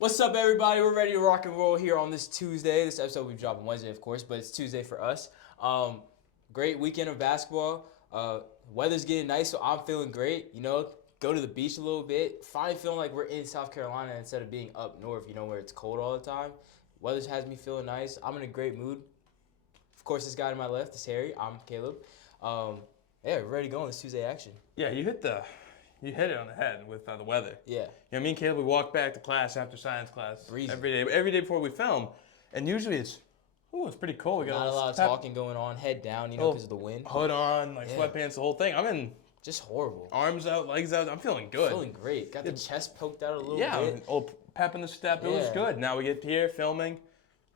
What's up, everybody? We're ready to rock and roll here on this Tuesday. This episode we drop on Wednesday, of course, but it's Tuesday for us. Great weekend of basketball. Weather's getting nice, so I'm feeling great. Go to the beach a little bit. Finally feeling like we're in South Carolina instead of being up north, where it's cold all the time. Weather has me feeling nice. I'm in a great mood. Of course, this guy to my left is Harry. I'm Caleb. We're ready to go on this Tuesday action. Yeah, you hit it on the head with the weather. Yeah. Me and Caleb, we walk back to class after science class Freezing. every day before we film, and usually it's pretty cold. We got Not a lot of talking going on. Head down, because of the wind. Hood on, sweatpants, the whole thing. I'm in just horrible. Arms out, legs out. I'm feeling good. Feeling great. Got the chest poked out a little bit. Yeah, old pep in the step. It was good. Now we get here filming.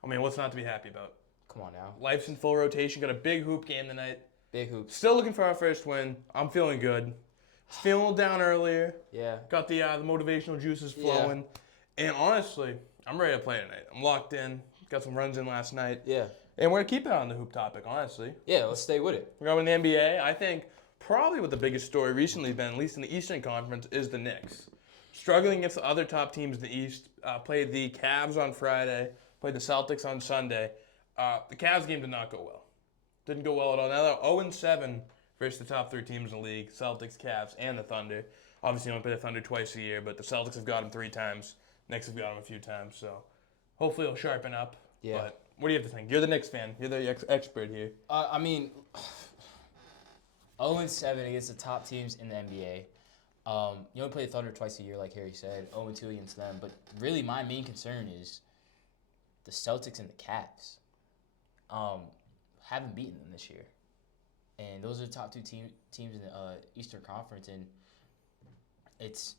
What's not to be happy about? Come on now. Life's in full rotation. Got a big hoop game tonight. Big hoops. Still looking for our first win. I'm feeling good. Feeling a little down earlier. Yeah. Got the motivational juices flowing. Yeah. And honestly, I'm ready to play tonight. I'm locked in. Got some runs in last night. Yeah. And we're going to keep it on the hoop topic, honestly. Yeah, let's stay with it. We're going to the NBA. I think probably what the biggest story recently has been, at least in the Eastern Conference, is the Knicks. Struggling against the other top teams in the East. Played the Cavs on Friday. Played the Celtics on Sunday. The Cavs game did not go well. Didn't go well at all. Now they're 0-7 versus the top three teams in the league, Celtics, Cavs, and the Thunder. Obviously, you don't play the Thunder twice a year, but the Celtics have got them 3 times. Knicks have got them a few times, so hopefully it'll sharpen up. Yeah. But what do you have to think? You're the Knicks fan. You're the expert here. 0-7 against the top teams in the NBA. You only play the Thunder twice a year, like Harry said. 0-2 against them. But really, my main concern is the Celtics and the Cavs. Haven't beaten them this year. And those are the top two teams in the Eastern Conference, and it's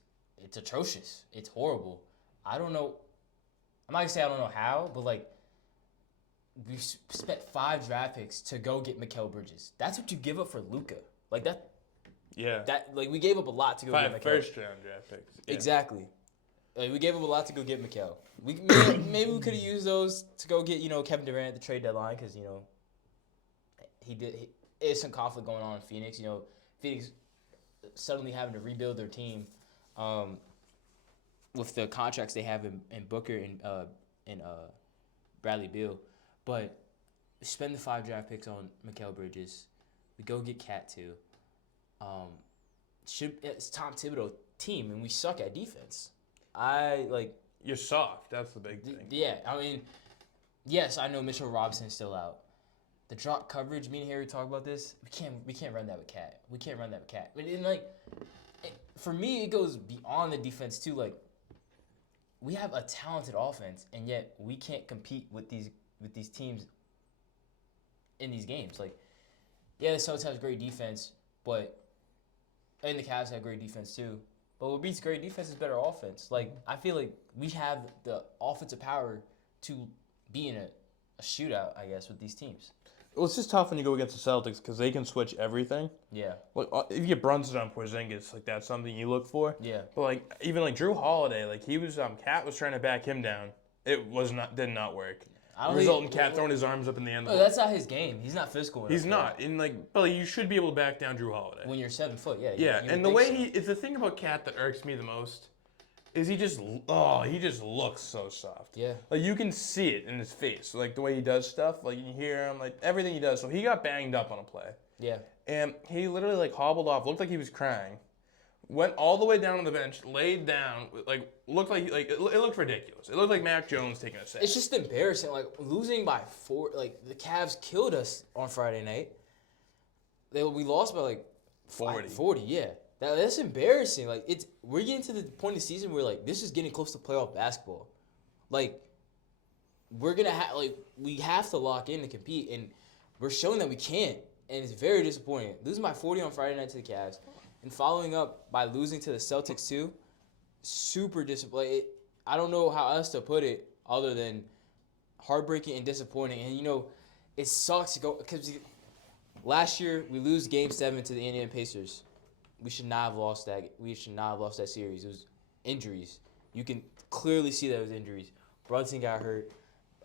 atrocious. It's horrible. I don't know. I'm not going to say I don't know how, but, we spent 5 draft picks to go get Mikal Bridges. That's what you give up for Luka. Yeah. We gave up a lot to go get 5 Mikal. first-round draft picks. Yeah. Exactly. We gave up a lot to go get Mikal. Maybe we could have used those to go get, Kevin Durant at the trade deadline because, there's some conflict going on in Phoenix. Phoenix suddenly having to rebuild their team with the contracts they have in Booker and Bradley Beal. But we spend the 5 draft picks on Mikal Bridges. We go get Cat 2. It's Tom Thibodeau's team, and we suck at defense. You're soft. That's the big thing. Yeah, yes, I know Mitchell Robinson's still out. The drop coverage, me and Harry talk about this. We can't run that with Cat. We can't run that with Cat. But for me, it goes beyond the defense too. We have a talented offense, and yet we can't compete with these teams in these games. The Celtics have great defense, and the Cavs have great defense too. But what beats great defense is better offense. I feel like we have the offensive power to be in a shootout, I guess, with these teams. Well, it's just tough when you go against the Celtics because they can switch everything. Yeah. If you get Brunson on Porzingis, that's something you look for. Yeah. But even Drew Holiday, he was Cat was trying to back him down. It did not work. The result in Cat throwing his arms up in the end. No, that's not his game. He's not physical enough. He's not. But you should be able to back down Drew Holiday. When you're 7 foot, yeah. Yeah, and the way it's the thing about Cat that irks me the most is he just looks so soft. Yeah. You can see it in his face, the way he does stuff. You hear him, everything he does. So he got banged up on a play. Yeah. And he literally hobbled off, looked like he was crying, went all the way down on the bench, laid down, looked like it looked ridiculous. It looked like Mac Jones taking a sack. It's just embarrassing. Losing by 4, the Cavs killed us on Friday night. We lost by 40, yeah. That's embarrassing. We're getting to the point of the season where this is getting close to playoff basketball. We're gonna we have to lock in to compete, and we're showing that we can't, and it's very disappointing. Losing by 40 on Friday night to the Cavs, and following up by losing to the Celtics too, super disappointing. I don't know how else to put it other than heartbreaking and disappointing. And it sucks to go because last year we lose Game 7 to the Indiana Pacers. We should not have lost that. We should not have lost that series. It was injuries. You can clearly see that it was injuries. Brunson got hurt.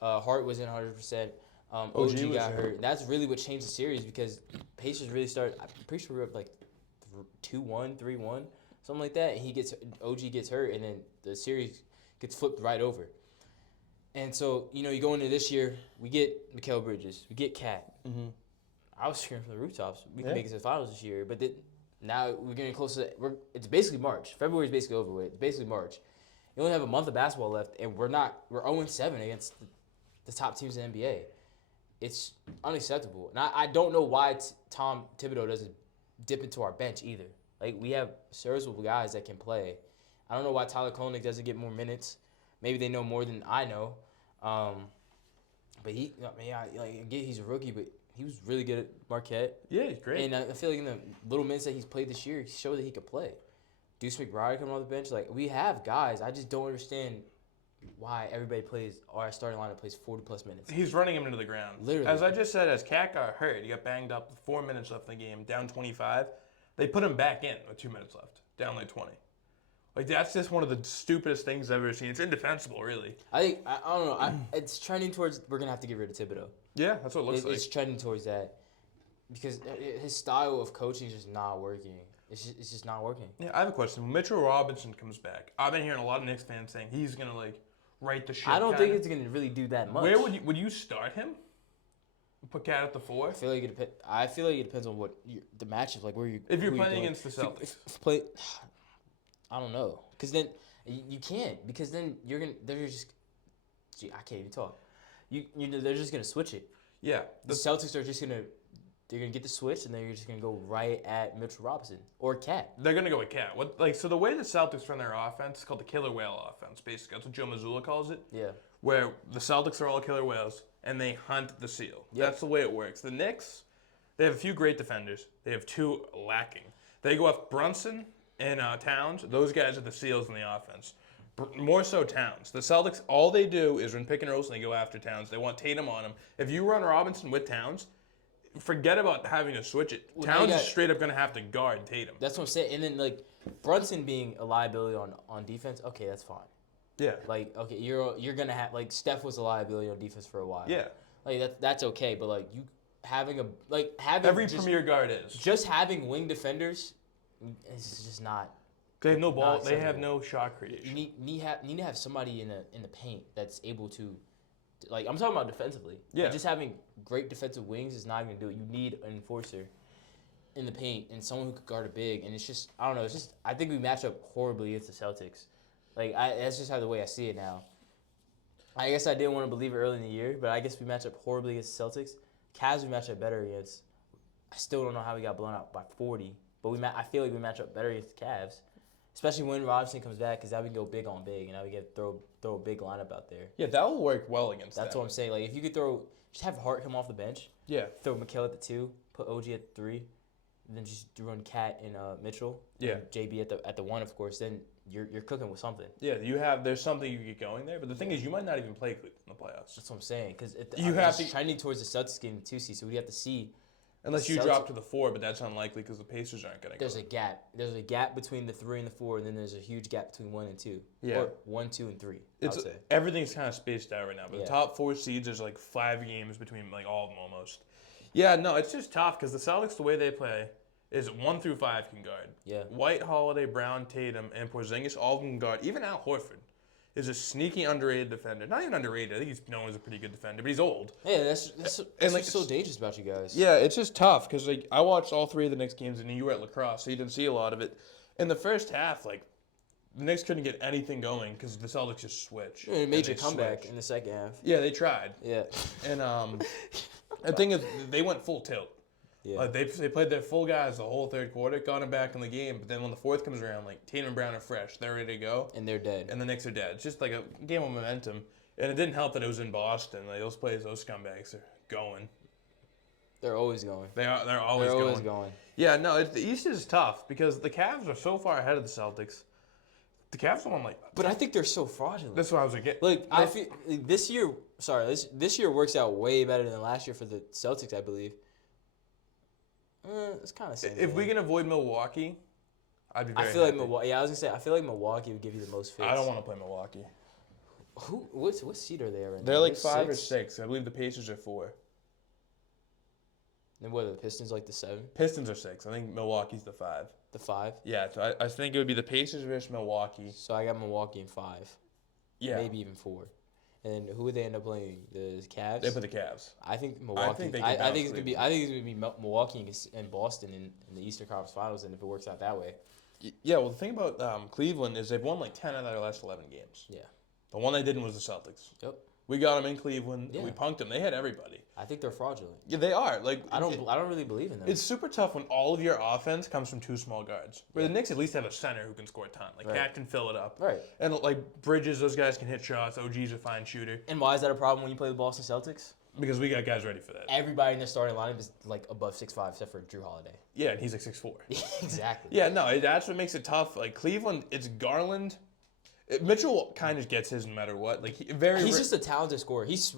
Hart wasn't 100%. OG got hurt. That's really what changed the series because Pacers really started. I'm pretty sure we were up 2-1, 3-1, something like that. And OG gets hurt, and then the series gets flipped right over. And so, you go into this year, we get Mikal Bridges, we get Cat. Mm-hmm. I was screaming from the rooftops. We can Yeah. make it to the finals this year, but now we're getting close to. It's basically March. February is basically over with. It's basically March. You only have a month of basketball left, and we're 0-7 against the top teams in the NBA. It's unacceptable, and I don't know why Tom Thibodeau doesn't dip into our bench either. Like, we have serviceable guys that can play. I don't know why Tyler Koenig doesn't get more minutes. Maybe they know more than I know. But he's a rookie, but he was really good at Marquette. Yeah, he's great. And I feel like in the little minutes that he's played this year, he showed that he could play. Deuce McBride coming off the bench. Like, we have guys. I just don't understand why everybody our starting lineup plays 40-plus minutes. He's running him into the ground. Literally. As I just said, as Cat got hurt, he got banged up with 4 minutes left in the game, down 25. They put him back in with 2 minutes left, down like 20. Like, that's just one of the stupidest things I've ever seen. It's indefensible, really. I don't know. It's trending towards we're going to have to get rid of Thibodeau. Yeah, that's what it looks like. It's trending towards that because his style of coaching is just not working. It's just not working. Yeah, I have a question. When Mitchell Robinson comes back, I've been hearing a lot of Knicks fans saying he's going to, like, right the ship. I don't think it's going to really do that much. Where would you start him? Put Cat at the 4? I feel like it depends on what the matchup, like where you. If you're playing against the Celtics. I don't know, because then you can't, because then they're just. Gee, I can't even talk. They're just gonna switch it. Yeah. The Celtics are just gonna. They're gonna get the switch, and they're just gonna go right at Mitchell Robinson or Cat. They're gonna go with Cat. So the way the Celtics run their offense is called the killer whale offense. Basically, that's what Joe Mazzulla calls it. Yeah. Where the Celtics are all killer whales and they hunt the seal. Yep. That's the way it works. The Knicks, they have a few great defenders. They have 2 lacking. They go off Brunson and Towns. Those guys are the seals in the offense. More so Towns. The Celtics, all they do is run pick and rolls and they go after Towns. They want Tatum on him. If you run Robinson with Towns, forget about having to switch it. Towns is straight up going to have to guard Tatum. That's what I'm saying. And then, like, Brunson being a liability on defense, okay, that's fine. Yeah. Like, okay, you're gonna have, like, Steph was a liability on defense for a while. Yeah. Like, that's okay, but, like, you having Every premier guard is. Just having wing defenders is just not. They have no ball. They have no shot creation. You need to have somebody in the paint that's able to, like, I'm talking about defensively. Yeah. Like, just having great defensive wings is not going to do it. You need an enforcer in the paint and someone who could guard a big. And it's just, I don't know. It's just, I think we match up horribly against the Celtics. Like, that's just how the way I see it now. I guess I didn't want to believe it early in the year, but I guess we match up horribly against the Celtics. Cavs we match up better against. I still don't know how we got blown out by 40, but I feel like we match up better against the Cavs, especially when Robinson comes back, because now we can go big on big, and now we get throw a big lineup out there. Yeah, that will work well against That's what I'm saying. Like, if you could just have Hart come off the bench. Yeah. Throw Mikal at the 2, put OG at the 3, and then just run Cat and Mitchell. Yeah. And JB at the 1, of course. Then you're cooking with something. Yeah, there's something you get going there, but the thing is, you might not even play Cleveland in the playoffs. That's what I'm saying. Because it's trending towards the Celtics getting the 2 seed, so we have to see. Unless you drop to the 4, but that's unlikely because the Pacers aren't going to go. There's a gap. There's a gap between the 3 and the 4, and then there's a huge gap between 1 and 2. Yeah. Or 1, 2, and 3. I would say. Everything's kind of spaced out right now, but Yeah. the top 4 seeds, there's like 5 games between like all of them almost. Yeah, no, it's just tough because the Celtics, the way they play, is 1 through 5 can guard. Yeah. White, Holiday, Brown, Tatum, and Porzingis all of them can guard. Even Al Horford is a sneaky underrated defender. Not even underrated. I think he's known as a pretty good defender, but he's old. Yeah, that's what's so dangerous about you guys. Yeah, it's just tough because like I watched all 3 of the Knicks games, and you were at lacrosse, so you didn't see a lot of it. In the first half, like the Knicks couldn't get anything going because the Celtics just switched. Yeah, it made a comeback in the second half. Yeah, they tried. Yeah. And the thing is, they went full tilt. Yeah. Like they played their full guys the whole third quarter, got them back in the game. But then when the fourth comes around, like Tatum and Brown are fresh, they're ready to go, And they're dead. and the Knicks are dead. It's just like a game of momentum. And it didn't help that it was in Boston. Like those scumbags are going. They're always going. They're always going. Yeah, no, the East is tough because the Cavs are so far ahead of the Celtics. The Cavs are on like. But I think they're so fraudulent. That's what I was like. I feel like this year. Sorry, this year works out way better than last year for the Celtics, I believe. It's kind of same. If we can avoid Milwaukee, I'd be very I feel like happy. Milwaukee. Yeah, I was gonna say. I feel like Milwaukee would give you the most fits. I don't want to play Milwaukee. What seed are they at right now? They're like 5 or 6. I believe the Pacers are 4. And what are the Pistons like the 7? Pistons are 6. I think Milwaukee's the 5. The 5? Yeah, so I think it would be the Pacers versus Milwaukee. So I got Milwaukee in 5. Yeah. Maybe even 4. And who would they end up playing? The Cavs. They play the Cavs. I think Milwaukee. I think it's gonna be. I think it's gonna be Milwaukee and Boston in the Eastern Conference Finals, and if it works out that way. Yeah. Well, the thing about Cleveland is they've won like 10 out of their last 11 games. Yeah. The one they didn't was the Celtics. Yep. We got them in Cleveland. Yeah. We punked them. They had everybody. I think they're fraudulent. Yeah, they are. Like I don't really believe in them. It's super tough when all of your offense comes from 2 small guards. Where the Knicks at least have a center who can score a ton. Like Cat can fill it up. Right. And like Bridges, those guys can hit shots. OG's a fine shooter. And why is that a problem when you play the Boston Celtics? Because we got guys ready for that. Everybody in their starting lineup is like above 6'5", except for Drew Holiday. Yeah, and he's like 6'4". Exactly. Yeah, no, that's what makes it tough. Like Cleveland, it's Garland. Mitchell kind of gets his no matter what. Like he's just a talented scorer. He's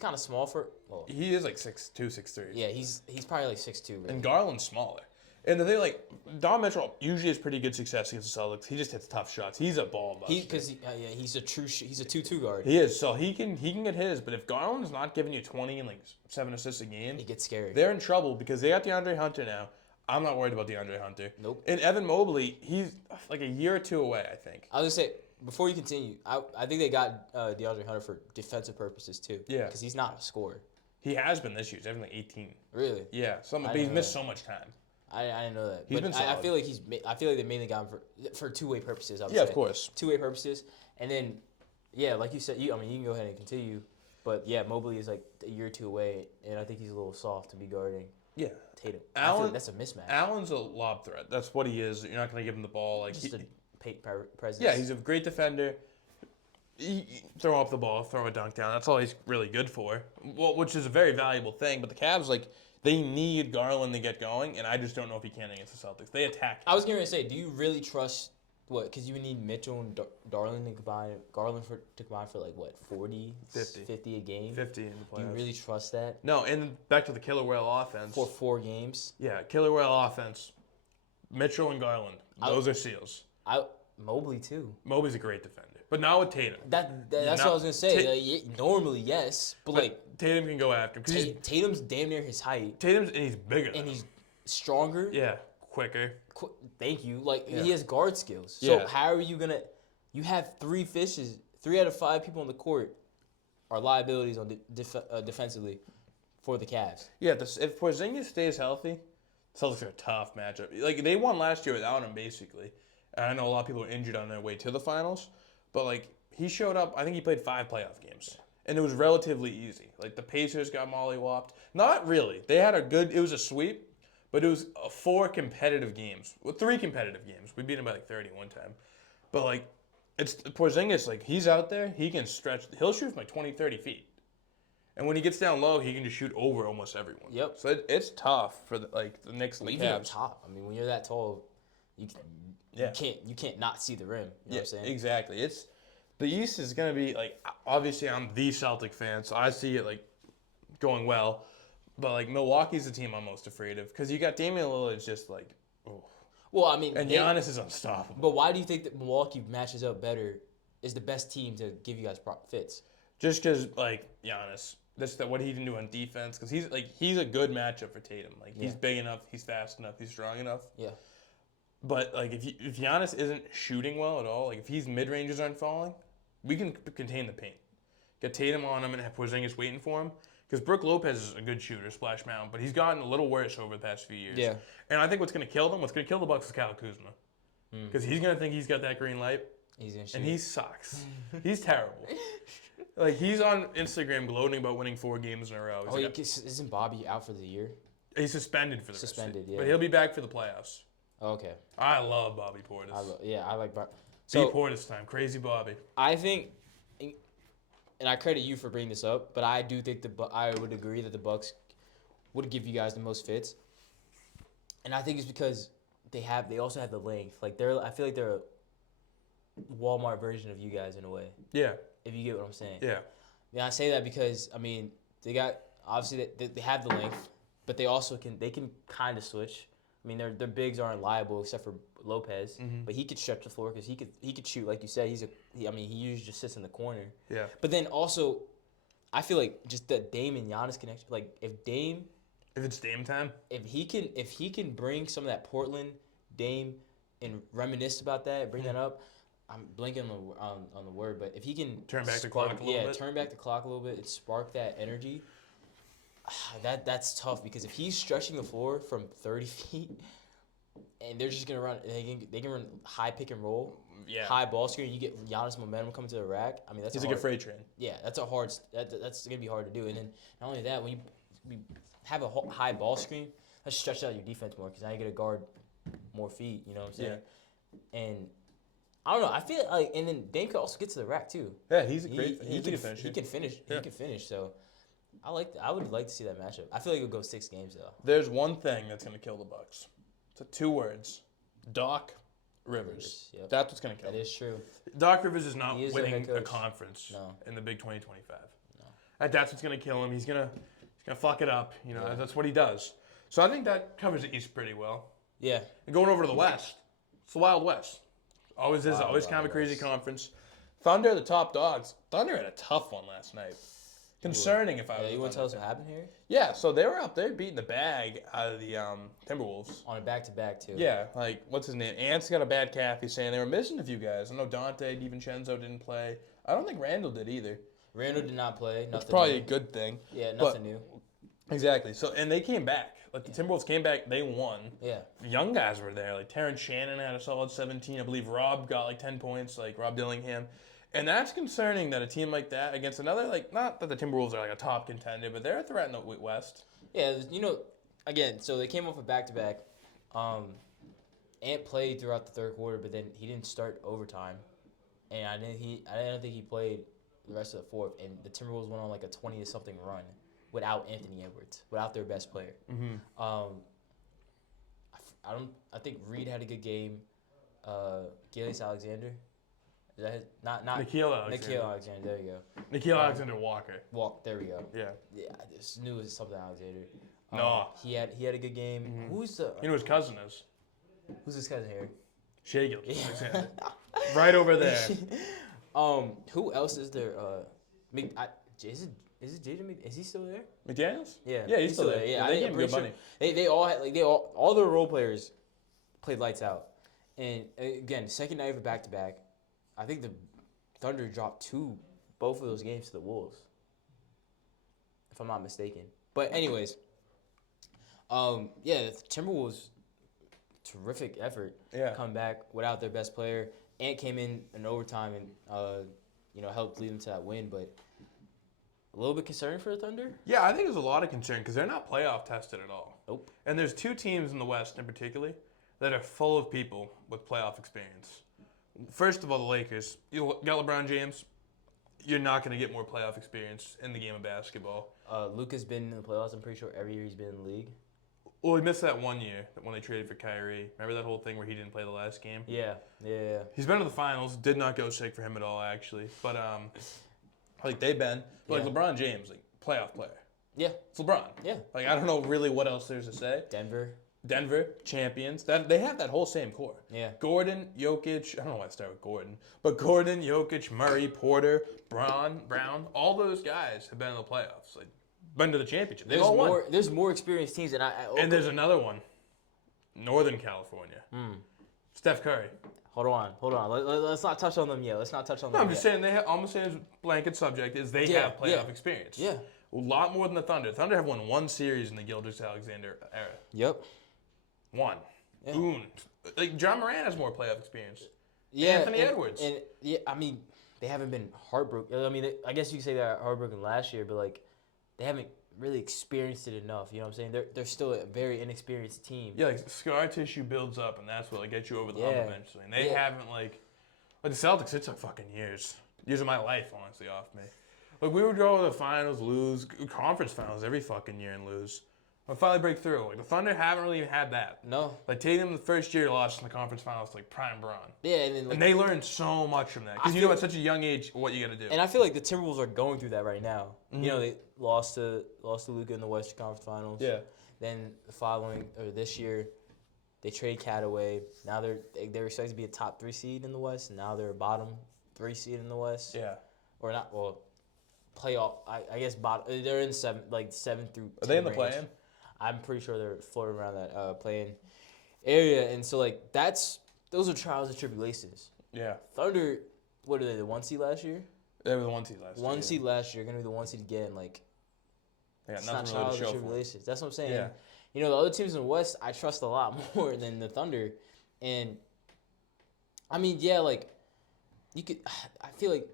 kind of small for. Well, he is like 6'2", 6'3". Yeah, he's probably like 6'2". Really. And Garland's smaller. And the thing, like Don Mitchell usually has pretty good success against the Celtics. He just hits tough shots. He's a ball buster. He's a he's a 2-2 guard. He is, so he can get his. But if Garland's not giving you 20 and like 7 assists a game, it gets scary. They're in trouble because they got DeAndre Hunter now. I'm not worried about DeAndre Hunter. Nope. And Evan Mobley, he's like a year or 2 away, I think. I was gonna say before you continue, I think they got DeAndre Hunter for defensive purposes too. Yeah. Because he's not a scorer. He has been this year. He's having like 18. Really? Yeah. But he's missed so much time. I didn't know that. He's been solid. I feel like they mainly got him for 2-way purposes. Yeah, of course. 2-way purposes, and then like you said, you can go ahead and continue, but yeah, Mobley is like a year or 2 away, and I think he's a little soft to be guarding. Yeah. Tatum. Allen, I feel like that's a mismatch. Allen's a lob threat. That's what he is. You're not going to give him the ball like just a presence. Yeah, he's a great defender. He throw up the ball, throw a dunk down. That's all he's really good for. Well, which is a very valuable thing. But the Cavs they need Garland to get going, and I just don't know if he can against the Celtics. They attack. I was going to say, do you really trust what? Because you would need Mitchell and Garland to combine for like what, 40, 50 a game? 50 in the playoffs. Do you really trust that? No, and back to the Killer Whale offense. For 4 games? Yeah, Killer Whale offense. Mitchell and Garland. Those are seals. Mobley too. Mobley's a great defender. But not with Tatum. That's what I was going to say. Normally, yes. But Tatum can go after him. Tatum's damn near his height. And he's bigger than him. He's stronger. Yeah, quicker. Thank you. He has guard skills. So how are you going to... You have 3 fishes. 3 out of 5 people on the court are liabilities on defensively for the Cavs. Yeah, if Porzingis stays healthy, Celtics are a tough matchup. Like, they won last year without him, basically. And I know a lot of people were injured on their way to the finals. But, he showed up. I think he played 5 playoff games. And it was relatively easy. The Pacers got mollywopped. Not really. They had it was a sweep. But it was 4 competitive games. Well, 3 competitive games. We beat them by 30 one time. But, it's Porzingis, he's out there. He can stretch. He'll shoot from 20, 30 feet. And when he gets down low, he can just shoot over almost everyone. Yep. So it's tough for the Knicks and the Even Cavs. up top. I mean, when you're that tall, you can't not see the rim. You know what I'm saying? Exactly. The East is going to be, obviously I'm the Celtic fan, so I see it, going well. But, Milwaukee's the team I'm most afraid of because you got Damian Lillard's just, oh. Well, I mean... And Giannis is unstoppable. But why do you think that Milwaukee matches up better, is the best team to give you guys fits? Just because, Giannis, that's what he can do on defense. Because he's a good matchup for Tatum. He's big enough, he's fast enough, he's strong enough. Yeah. But, if Giannis isn't shooting well at all, if his mid-ranges aren't falling, we can contain the paint. Get Tatum on him and have Porzingis waiting for him. Because Brook Lopez is a good shooter, splash mountain, but he's gotten a little worse over the past few years. Yeah. And I think what's going to kill the Bucks is Kyle Kuzma. Because he's going to think he's got that green light. He's going to shoot. And he sucks. He's terrible. He's on Instagram gloating about winning 4 games in a row. Isn't Bobby out for the year? He's suspended for the rest. Yeah. But he'll be back for the playoffs. Okay. I love Bobby Portis. I like Bobby. So, Portis time. Crazy Bobby. I think... And I credit you for bringing this up, but I do think I would agree that the Bucks would give you guys the most fits, and I think it's because they also have the length. I feel like they're a Walmart version of you guys in a way. Yeah. If you get what I'm saying. Yeah. Yeah, I say that because they got obviously they have the length, but they also can kind of switch. Their bigs aren't liable except for Lopez, but he could stretch the floor because he could shoot like you said. He usually just sits in the corner. Yeah. But then also, I feel like just the Dame and Giannis connection. If it's Dame time, if he can bring some of that Portland Dame and reminisce about that, bring that up, I'm blanking on the word, but if he can Turn back the clock a little bit. turn back the clock a little bit and spark that energy, that's tough because if he's stretching the floor from 30 feet and they're just gonna run, they can run high pick and roll, high ball screen, you get Giannis momentum coming to the rack. I mean, he's like a freight train. Yeah, that's gonna be hard to do. And then not only that, when you have a high ball screen, that stretches out your defense more because now you get to guard more feet. You know what I'm saying? Yeah. And I don't know. I feel like, and then Dame could also get to the rack too. Yeah, he's a great. He can finish. He can finish. So I would like to see that matchup. I feel like it'll go 6 games though. There's one thing that's gonna kill the Bucks. It's 2 words: Doc Rivers. Yep. That's what's gonna kill. That is true. Doc Rivers is not winning a conference in the Big 2025. No. That's what's gonna kill him. He's gonna fuck it up. You know, that's what he does. So I think that covers the East pretty well. Yeah. And going over to the West, it's the Wild West. Always is. Always kind of a crazy conference. Thunder, the top dogs. Thunder had a tough one last night. Concerning if I was. You want to tell us what happened here? Yeah, so they were out there beating the bag out of the Timberwolves. On a back-to-back, too. Yeah, like, what's his name? Ant's got a bad calf. He's saying they were missing a few guys. I know Dante DiVincenzo didn't play. I don't think Randall did either. Randall did not play. Nothing. It's probably a good thing. Yeah, nothing new. Exactly. So, and they came back. Like, the Timberwolves came back. They won. Yeah. The young guys were there. Like, Terrence Shannon had a solid 17. I believe Rob got, like, 10 points, like Rob Dillingham. And that's concerning that a team like that against another, like, not that the Timberwolves are, like, a top contender, but they're a threat in the West. Yeah, you know, again, so they came off a back-to-back. Ant played throughout the third quarter, but then he didn't start overtime. And I don't think he played the rest of the fourth. And the Timberwolves went on, like, a 20-something run without Anthony Edwards, without their best player. Mm-hmm. I think Reed had a good game. Gilgeous Alexander. Is that his? Not Nickeil Alexander. Nickeil Alexander. There you go. Nickeil Alexander Walker. There we go. Yeah. Yeah, I just knew it was something Alexander. No. He had a good game. Mm-hmm. Who's the? You know his cousin is. Who's his cousin here? Shai Gilgeous-Alexander. Right over there. Who else is there? Is it Jaden? Is he still there? McDaniels? Yeah. Yeah, he's still there. Yeah, they gave him good money. They all their role players played lights out. And again, second night of a back-to-back, I think the Thunder dropped both of those games to the Wolves, if I'm not mistaken. But anyways, the Timberwolves, terrific effort. Yeah. Come back without their best player. Ant came in overtime and helped lead them to that win, but a little bit concerning for the Thunder. Yeah, I think there's a lot of concern because they're not playoff tested at all. Nope. And there's 2 teams in the West in particular that are full of people with playoff experience. First of all, the Lakers. You got LeBron James. You're not going to get more playoff experience in the game of basketball. Luka's been in the playoffs, I'm pretty sure, every year he's been in the league. Well, he missed that one year when they traded for Kyrie. Remember that whole thing where he didn't play the last game? Yeah. He's been to the finals. Did not go sick for him at all, actually. But, they've been. But, LeBron James, playoff player. Yeah. It's LeBron. Yeah. I don't know really what else there's to say. Denver, champions. They have that whole same core. Yeah. Gordon, Jokic. I don't know why I start with Gordon. But Gordon, Jokic, Murray, Porter, Brown, all those guys have been in the playoffs. Been to the championship. They've all won. There's more experienced teams than And there's another one. Northern California. Steph Curry. Hold on. Let's not touch on them yet. I'm just saying I'm saying his blanket subject is they have playoff experience. Yeah. A lot more than the Thunder. Thunder have won 1 series in the Gilgeous-Alexander era. Yep. 1. Yeah. Boom. John Moran has more playoff experience. Yeah. Anthony Edwards. And they haven't been heartbroken. I guess you could say they're heartbroken last year, but they haven't really experienced it enough. You know what I'm saying? They're still a very inexperienced team. Yeah, scar tissue builds up, and that's what gets you over the hump eventually. And they haven't the Celtics. It took fucking years of my life, honestly, off me. We would go to the finals, lose conference finals every fucking year and lose. But finally break through. The Thunder haven't really had that. No. Tatum, the first year, lost in the conference finals to prime Braun. Yeah, and they learned so much from that because at such a young age what you got to do. And I feel like the Timberwolves are going through that right now. Mm-hmm. They lost to Luka in the Western Conference Finals. Yeah. Then this year, they trade Cat away. Now they're expected to be a top 3 seed in the West. And now they're a bottom 3 seed in the West. Yeah. Or not? Well, playoff. I guess bottom. They're in 7 through 10 Are they in the range. play-in? I'm pretty sure they're floating around that play-in area, and so those are trials and tribulations. Yeah. Thunder, what are they? The 1 seed last year. They were the 1 seed last year. 1 seed last year, gonna be the 1 seed again. Like, They got it's not nothing really to childish show for it. tribulations. That's what I'm saying. Yeah. You know, the other teams in the West, I trust a lot more than the Thunder, and I mean, yeah, like you could. I feel like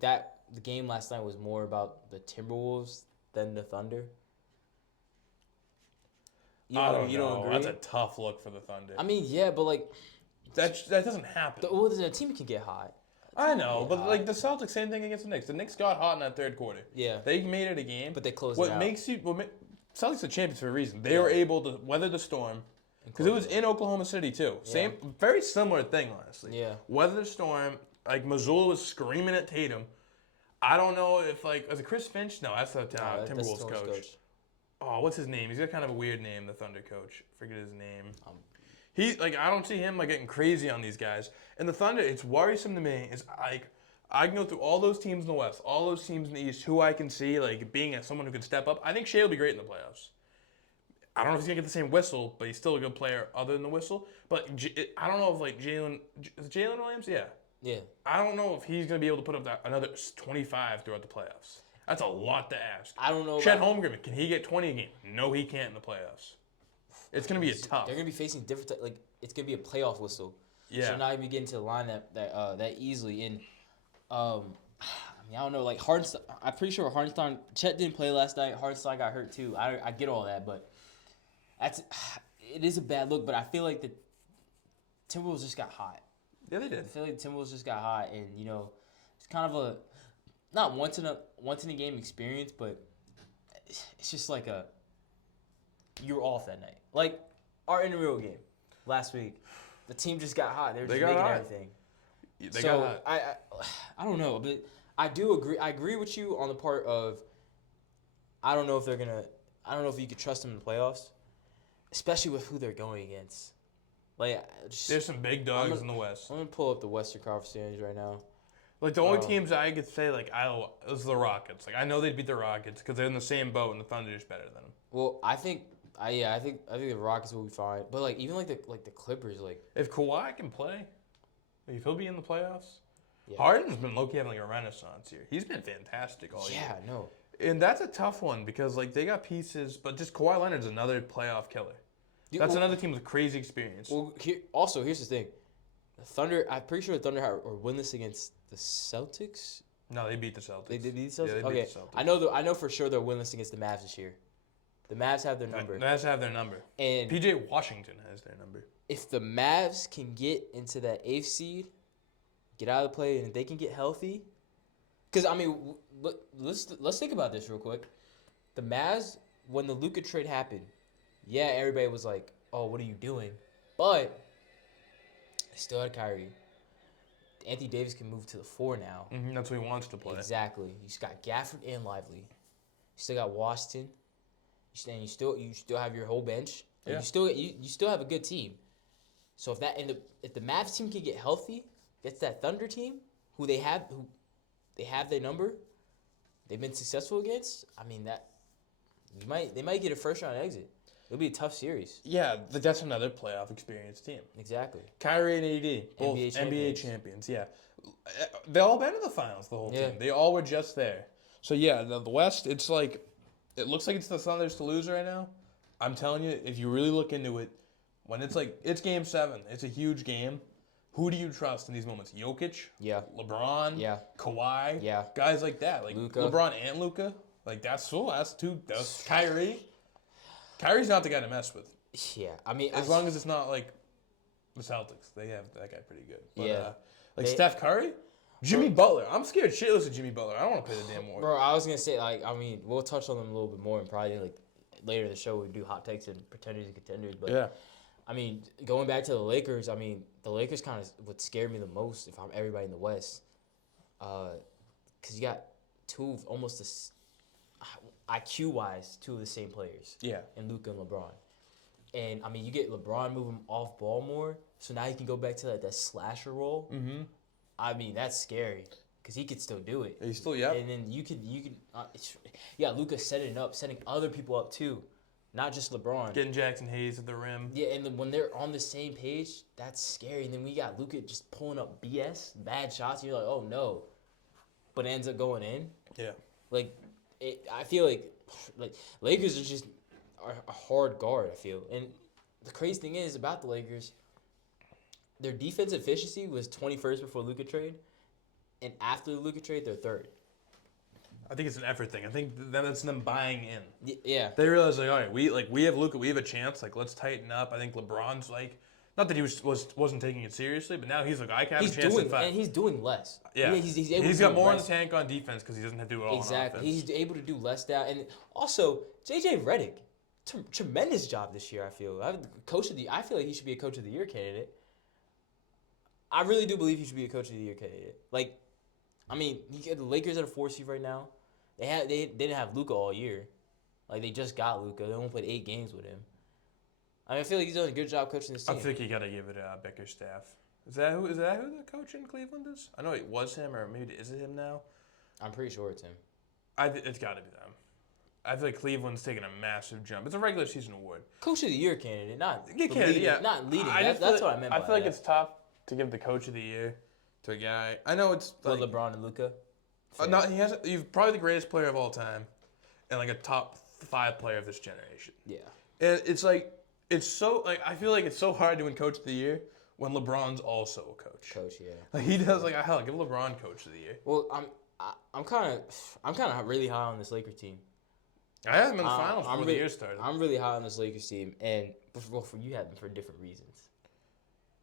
that the game last night was more about the Timberwolves than the Thunder. I don't you know. don't agree? That's a tough look for the Thunder. I mean, yeah, but like that doesn't happen. the team can get hot. I know, but like the Celtics, same thing against the Knicks. The Knicks got hot in that third quarter. Yeah, They made it a game, but they closed it out. Celtics are champions for a reason. They were able to weather the storm because it was in Oklahoma City too. Same, very similar thing, honestly. Yeah. Weather the storm. Like Missoula was screaming at Tatum. I don't know if was it Chris Finch? No, that's the Timberwolves coach. Oh, what's his name? He's got kind of a weird name, the Thunder coach. Forget his name. I don't see him getting crazy on these guys. And the Thunder, it's worrisome to me. Is I can go through all those teams in the West, all those teams in the East, who I can see being someone who can step up. I think Shea will be great in the playoffs. I don't know if he's gonna get the same whistle, but he's still a good player other than the whistle. But I don't know if Jalen Williams, yeah. Yeah. I don't know if he's gonna be able to put up another 25 throughout the playoffs. That's a lot to ask. I don't know. Chet Holmgren, can he get 20 a game? No, he can't in the playoffs. It's gonna be tough. They're gonna be facing different. It's gonna be a playoff whistle. Yeah. So now you begin to line that easily. And I mean, I don't know. Like Hardenstein, I'm pretty sure Hardenstein. Chet didn't play last night. Hardenstein got hurt too. I get all that, but it is a bad look. But I feel like the Timberwolves just got hot. Yeah, they did. I feel like the Timberwolves just got hot, and it's kind of a not once in a game experience, but it's just like you were off that night. Like our intramural game last week, the team just got hot. They were just making everything. They got hot. I don't know, but I do agree. I agree with you on the part of I don't know if you could trust them in the playoffs, especially with who they're going against. There's some big dogs in the West. I'm gonna pull up the Western Conference standings right now. Like the only teams I could say is the Rockets. Like I know they'd beat the Rockets because they're in the same boat and the Thunder is better than them. Well, I think the Rockets will be fine. But even the Clippers, if Kawhi can play, if he'll be in the playoffs, yeah. Harden's been low-key having a renaissance here. He's been fantastic all year. Yeah, no. And that's a tough one because they got pieces, but just Kawhi Leonard's another playoff killer. That's another team with crazy experience. Well, here's the thing. The Thunder, I'm pretty sure the Thunder are winless against the Celtics. No, they beat the Celtics. They did beat the Celtics? Yeah, they beat the Celtics. I know for sure they're winless against the Mavs this year. The Mavs have their number. The Mavs have their number. And PJ Washington has their number. If the Mavs can get into that 8th seed, get out of the play, and if they can get healthy, because I mean, let's think about this real quick. The Mavs, when the Luka trade happened, yeah, everybody was like, "Oh, what are you doing?" But they still had Kyrie. Anthony Davis can move to the 4 now. Mm-hmm, that's what he wants to play. Exactly. You just got Gafford and Lively. You still got Washington. You still have your whole bench. Yeah. You still have a good team. So if the Mavs team can get healthy, gets that Thunder team who they have their number, they've been successful against. I mean they might get a first round exit. It'll be a tough series. Yeah, that's another playoff experience team. Exactly. Kyrie and AD, both NBA champions. Yeah, they all been in the finals. The whole team. They all were just there. So yeah, the West. It's it looks like it's the Thunder's to lose right now. I'm telling you, if you really look into it, when it's Game 7, it's a huge game. Who do you trust in these moments? Jokic? Yeah. LeBron? Yeah. Kawhi? Yeah. Guys like that. Luka. LeBron and Luka. That's Kyrie. Kyrie's not the guy to mess with. Yeah. I mean, as long as it's not the Celtics. They have that guy pretty good. But, yeah. Steph Curry? Jimmy Butler. I'm scared shitless of Jimmy Butler. I don't want to play the damn war. Bro, I was going to say, we'll touch on them a little bit more and probably, later in the show we do hot takes and pretenders and contenders. But, yeah. I mean, going back to the Lakers, the Lakers kind of would scare me the most if I'm everybody in the West. Because you got two of almost IQ-wise, two of the same players. Yeah. And Luka and LeBron. And, you get LeBron moving off ball more, so now he can go back to that slasher role. Mm-hmm. That's scary because he could still do it. He's still, yeah. And then you can Luka setting other people up too. not just LeBron. Getting Jackson Hayes at the rim. Yeah, and then when they're on the same page, that's scary. And then we got Luka just pulling up BS, bad shots. And you're like, oh no, but it ends up going in. Yeah. Like, I feel like Lakers are just a hard guard. I feel, and the crazy thing is about the Lakers, their defensive efficiency was 21st before Luka trade, and after the Luka trade, they're third. I think it's an effort thing. I think that's them buying in. Yeah. They realize all right, we have Luka, we have a chance. Let's tighten up. I think LeBron's not that he wasn't taking it seriously, but now he's I can have a chance in five. And he's doing less. Yeah, he's able he's to got do more in less. the tank on defense because he doesn't have to do it all Exactly. on offense. He's able to do less now, and also JJ Redick, tremendous job this year. I feel I feel like he should be a coach of the year candidate. I really do believe he should be a coach of the year candidate. The Lakers are the 4th seed right now. They didn't have Luka all year. They just got Luka. They only played 8 games with him. I feel like he's doing a good job coaching this team. I think you gotta give it Bickerstaff. Is that who the coach in Cleveland is? I know it was him, or maybe is it him now? I'm pretty sure it's him. It's got to be them. I feel like Cleveland's taking a massive jump. It's a regular season award. Coach of the year candidate, not yeah. not leading. That's what I meant. I feel like it's tough to give the coach of the year to a guy. I know it's LeBron and Luka. He's probably the greatest player of all time, and a top 5 player of this generation. Yeah. And I feel like it's so hard to win coach of the year when LeBron's also a coach. Coach, yeah. He does hell. Give LeBron coach of the year. Well, I'm kind of really high on this Lakers team. I had them in the finals before the year started. I'm really high on this Lakers team, and for you had them for different reasons.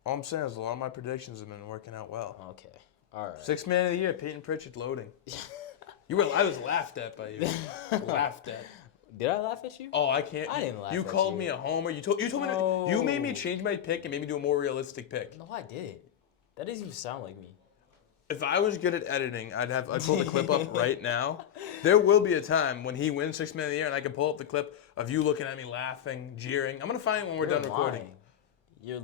All I'm saying is a lot of my predictions have been working out well. Okay, all right. 6th man of the year, Peyton Pritchard loading. I was laughed at by you. Laughed at. Did I laugh at you? Oh, I can't. I didn't laugh. You at called you. me a homer. You told me you made me change my pick and made me do a more realistic pick. No, I didn't. That doesn't even sound like me. If I was good at editing, I'd pull the clip up right now. There will be a time when he wins 6th man of the year, and I can pull up the clip of you looking at me, laughing, jeering. I'm gonna find it when we're done recording. You're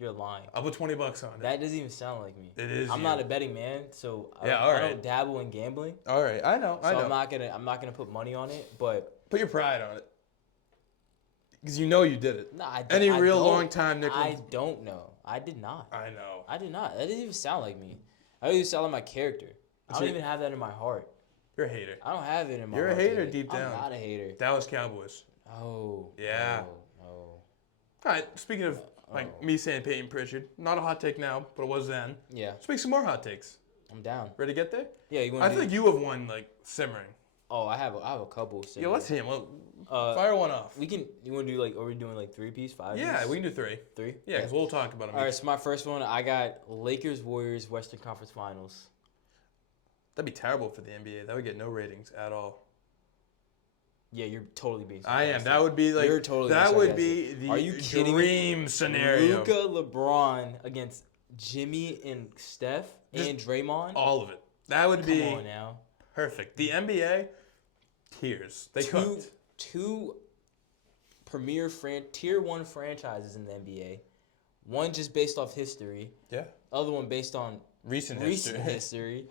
lying. I'll put $20 on it. That doesn't even sound like me. It is. I'm not a betting man, so all I right. don't dabble in gambling. All right, I know. So I'm not gonna put money on it, but put your pride on it, because you know you did it. No, Any real long time Knicks. I don't know. I did not. I know. I did not. That didn't even sound like me. I didn't even sound like my character. I don't even have that in my heart. You're a hater. I don't have it in my You're heart. a hater deep down. I'm not a hater. Dallas Cowboys. Oh. Yeah. Oh. All right. Speaking of me saying Peyton Pritchard, not a hot take now, but it was then. Yeah. Let's make some more hot takes. I'm down. Ready to get there? Yeah. I think you have one simmering. Oh, I have a couple. Yeah, let's hear him. Fire one off. You want to do are we doing 3-piece, 5-piece? Yeah, we can do 3. 3? Yeah, because we'll talk about them. All right, so my first one, I got Lakers Warriors Western Conference Finals. That'd be terrible for the NBA. That would get no ratings at all. Yeah, you're totally being sarcastic. sarcastic. I am. That would be You're totally that being would be sarcastic. the Are you kidding dream me? scenario. Luka, LeBron against Jimmy and Steph and Draymond. All of it. That would be Come on now. Perfect. The NBA, tears. They cooked. Two premier tier 1 franchises in the NBA. One just based off history. Yeah. Other one based on recent history.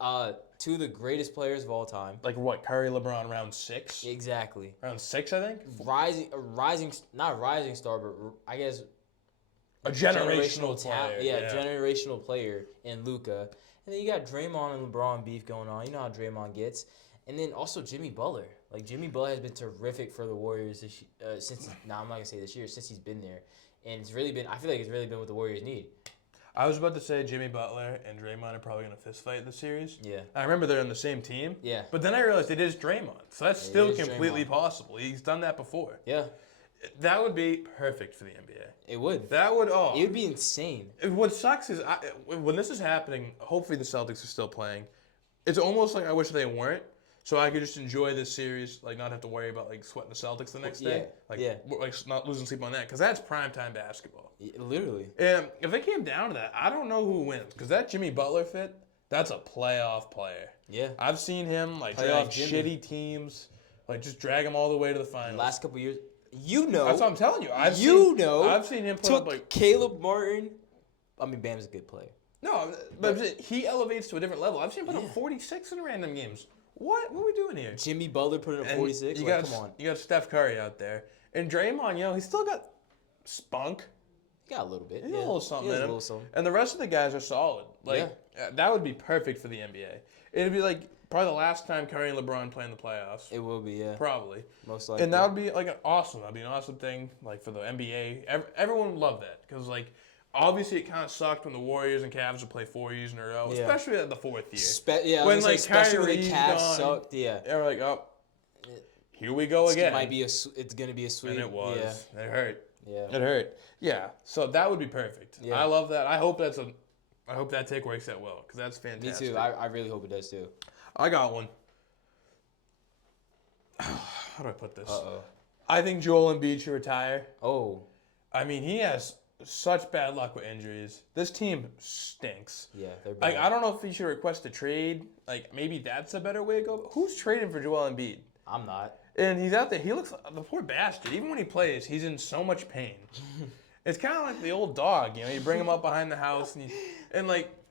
Two of the greatest players of all time. Like what? Curry, LeBron, round 6. Exactly. Round 6, I think. Not a rising star, but I guess a generational talent. Yeah, generational player in Luka. And then you got Draymond and LeBron beef going on. You know how Draymond gets. And then also Jimmy Butler. Jimmy Butler has been terrific for the Warriors since. Now I'm not gonna say this year, since he's been there, and it's really been. I feel like it's really been what the Warriors need. I was about to say Jimmy Butler and Draymond are probably gonna fist fight in the series. Yeah. I remember they're on the same team. Yeah. But then I realized it is Draymond, so that's still completely possible. He's done that before. Yeah. That would be perfect for the NBA. It would. That would. Oh. It would be insane. What sucks is when this is happening. Hopefully the Celtics are still playing. It's almost like I wish they weren't. So I could just enjoy this series, not have to worry about sweating the Celtics the next day, not losing sleep on that, because that's primetime basketball. Yeah, literally. And if it came down to that, I don't know who wins, because that Jimmy Butler fit, that's a playoff player. Yeah. I've seen him drag shitty teams, just drag them all the way to the finals. Last couple years, that's what I'm telling you. I've seen him put up Caleb Martin. I mean, Bam's a good player. No, but he elevates to a different level. I've seen him put up 46 in random games. What are we doing here? Jimmy Butler put in a 46. You Like, got, come on. You got Steph Curry out there. And Draymond, he's still got spunk. He got a little bit. He's a little something He has in a him. little something. And the rest of the guys are solid. That would be perfect for the NBA. It'd be like probably the last time Curry and LeBron play in the playoffs. It will be, yeah. Probably. Most likely. And that would be like that'd be an awesome thing like for the NBA. Everyone would love that because like obviously it kind of sucked when the Warriors and Cavs would play 4 years in a row, especially at the fourth year. When especially when the Cavs sucked, They were like, oh, here we go again. It's gonna be a sweep. And it was. Yeah. It hurt. Yeah. It hurt. Yeah. So that would be perfect. Yeah. I love that. I hope that take works out well because that's fantastic. Me too. I really hope it does too. I got one. How do I put this? Uh-oh. I think Joel Embiid should retire. Oh. I mean, he has such bad luck with injuries. This team stinks. Yeah, they're bad. Like, I don't know if he should request a trade. Like, maybe that's a better way to go. Who's trading for Joel Embiid? I'm not. And he's out there. He looks the poor bastard. Even when he plays, he's in so much pain. It's kind of like the old dog. You bring him up behind the house, and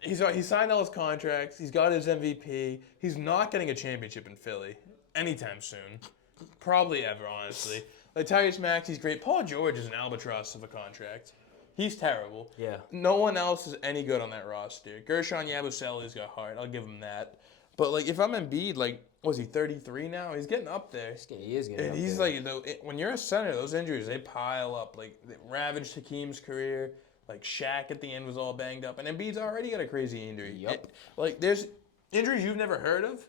he signed all his contracts. He's got his MVP. He's not getting a championship in Philly anytime soon. Probably ever, honestly. Like Tyrese Maxey's great. Paul George is an albatross of a contract. He's terrible. Yeah. No one else is any good on that roster. Gershon Yabusele's got heart. I'll give him that. But if I'm Embiid, was he 33 now? He's getting up there. He is getting and up he's there. when you're a center, those injuries they pile up. They ravaged Hakeem's career. Shaq at the end was all banged up, and Embiid's already got a crazy injury. Yep. There's injuries you've never heard of.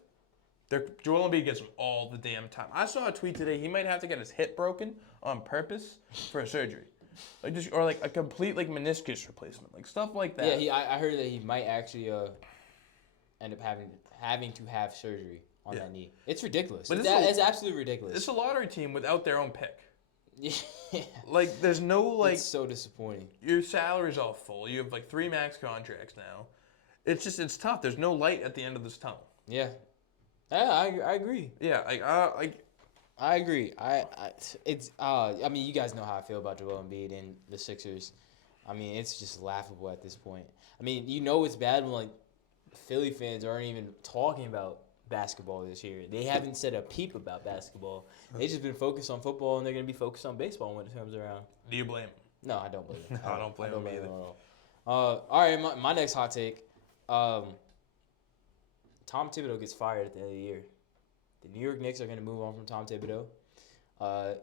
Joel Embiid gets them all the damn time. I saw a tweet today. He might have to get his hip broken on purpose for a surgery, or a complete meniscus replacement, stuff like that. Yeah, I heard that he might actually end up having to have surgery on that knee. It's ridiculous. It's absolutely ridiculous. It's a lottery team without their own pick. Yeah. There's no It's so disappointing. Your salary's all full. You have 3 max contracts now. It's tough. There's no light at the end of this tunnel. Yeah. I agree. Yeah, I agree. I mean, you guys know how I feel about Joel Embiid and the Sixers. I mean, it's just laughable at this point. I mean, it's bad when Philly fans aren't even talking about basketball this year. They haven't said a peep about basketball. They just been focused on football, and they're gonna be focused on baseball when it comes around. Do you blame him? No, I don't blame him. I don't blame him either. All right, my next hot take. Tom Thibodeau gets fired at the end of the year. The New York Knicks are going to move on from Tom Thibodeau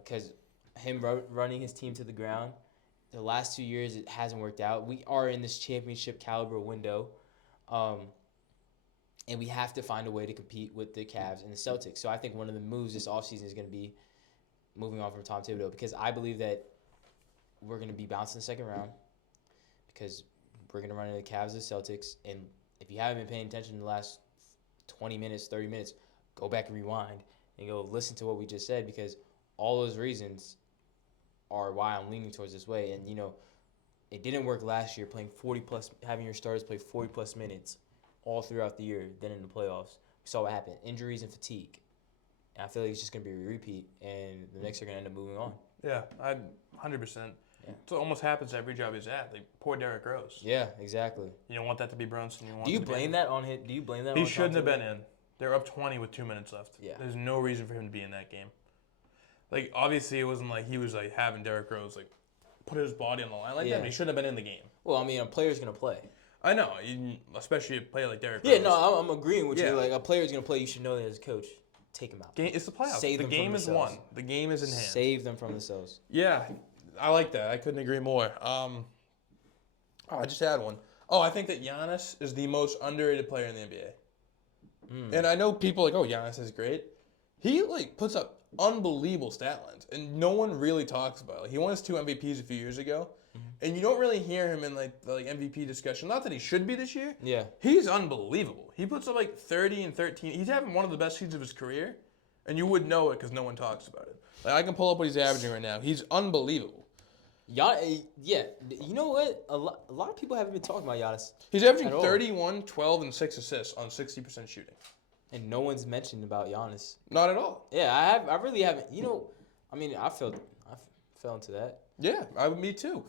because him running his team to the ground, the last 2 years, it hasn't worked out. We are in this championship caliber window, and we have to find a way to compete with the Cavs and the Celtics. So I think one of the moves this offseason is going to be moving on from Tom Thibodeau because I believe that we're going to be bounced in the second round because we're going to run into the Cavs and the Celtics. And if you haven't been paying attention in the last 20 minutes, 30 minutes, go back and rewind and go listen to what we just said because all those reasons are why I'm leaning towards this way. And, it didn't work last year playing 40-plus, having your starters play 40-plus minutes all throughout the year. Then in the playoffs, we saw what happened, injuries and fatigue. And I feel like it's just going to be a repeat, and the Knicks are going to end up moving on. Yeah, 100%. Yeah. So it almost happens every job he's at. Poor Derrick Rose. Yeah, exactly. You don't want that to be Brunson. Do you blame that on him? Do you blame that on him? He shouldn't have been in. They're up 20 with 2 minutes left. Yeah. There's no reason for him to be in that game. Obviously, it wasn't he was having Derrick Rose put his body on the line that. But he shouldn't have been in the game. Well, I mean, a player's gonna play. I know, especially a player like Derrick Rose. Yeah, no, I'm agreeing with you. A player's gonna play. You should know that as a coach. Take him out. It's the playoffs. Save the them game from is themselves. won. The game is in hand. Save them from themselves. Yeah, I like that. I couldn't agree more. I just had one. I think that Giannis is the most underrated player in the NBA. And I know people Giannis is great. He puts up unbelievable stat lines, and no one really talks about it. He won his 2 MVPs a few years ago, and you don't really hear him in the MVP discussion. Not that he should be this year. Yeah, he's unbelievable. He puts up 30 and 13. He's having one of the best seasons of his career, and you would know it because no one talks about it. I can pull up what he's averaging right now. He's unbelievable. Yeah. You know what? A lot of people haven't been talking about Giannis. He's averaging 31, 12, and 6 assists on 60% shooting. And no one's mentioned about Giannis. Not at all. Yeah, I really haven't. I mean, I fell into that. Yeah, me too.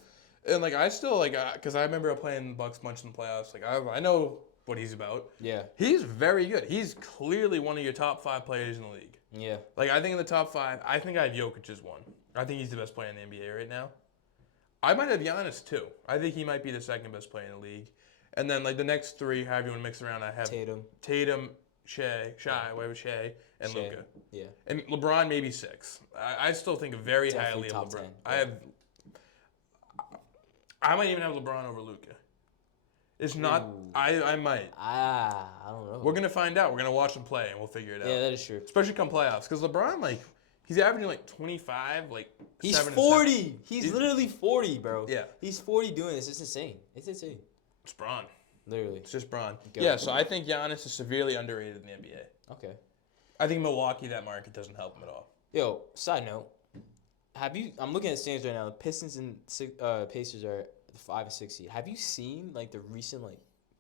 And I still because I remember playing the Bucks bunch in the playoffs. I know what he's about. Yeah. He's very good. He's clearly one of your top 5 players in the league. Yeah. Like, I think in the top 5, I think I have Jokic as one. I think he's the best player in the NBA right now. I might have Giannis too. I think he might be the second best player in the league. And then like the next 3, however you want to mix around, I have Tatum, Shai, and Luka. Yeah. And LeBron maybe 6. I still think very Definitely highly of LeBron. 10. Yeah. I might even have LeBron over Luka. It's not. Ooh. I might. I don't know. We're gonna find out. We're gonna watch them play and we'll figure it out. Yeah, that is true. Especially come playoffs, because LeBron he's averaging 25, He's 7 and 40. 7. He's literally 40, bro. Yeah. He's 40 doing this. It's insane. It's insane. It's Bron. Literally. It's just Bron. Go. Yeah, so I think Giannis is severely underrated in the NBA. Okay. I think Milwaukee, that market doesn't help him at all. Yo, side note. I'm looking at the standings right now. The Pistons and Pacers are the 5 and 6 seed. Have you seen the recent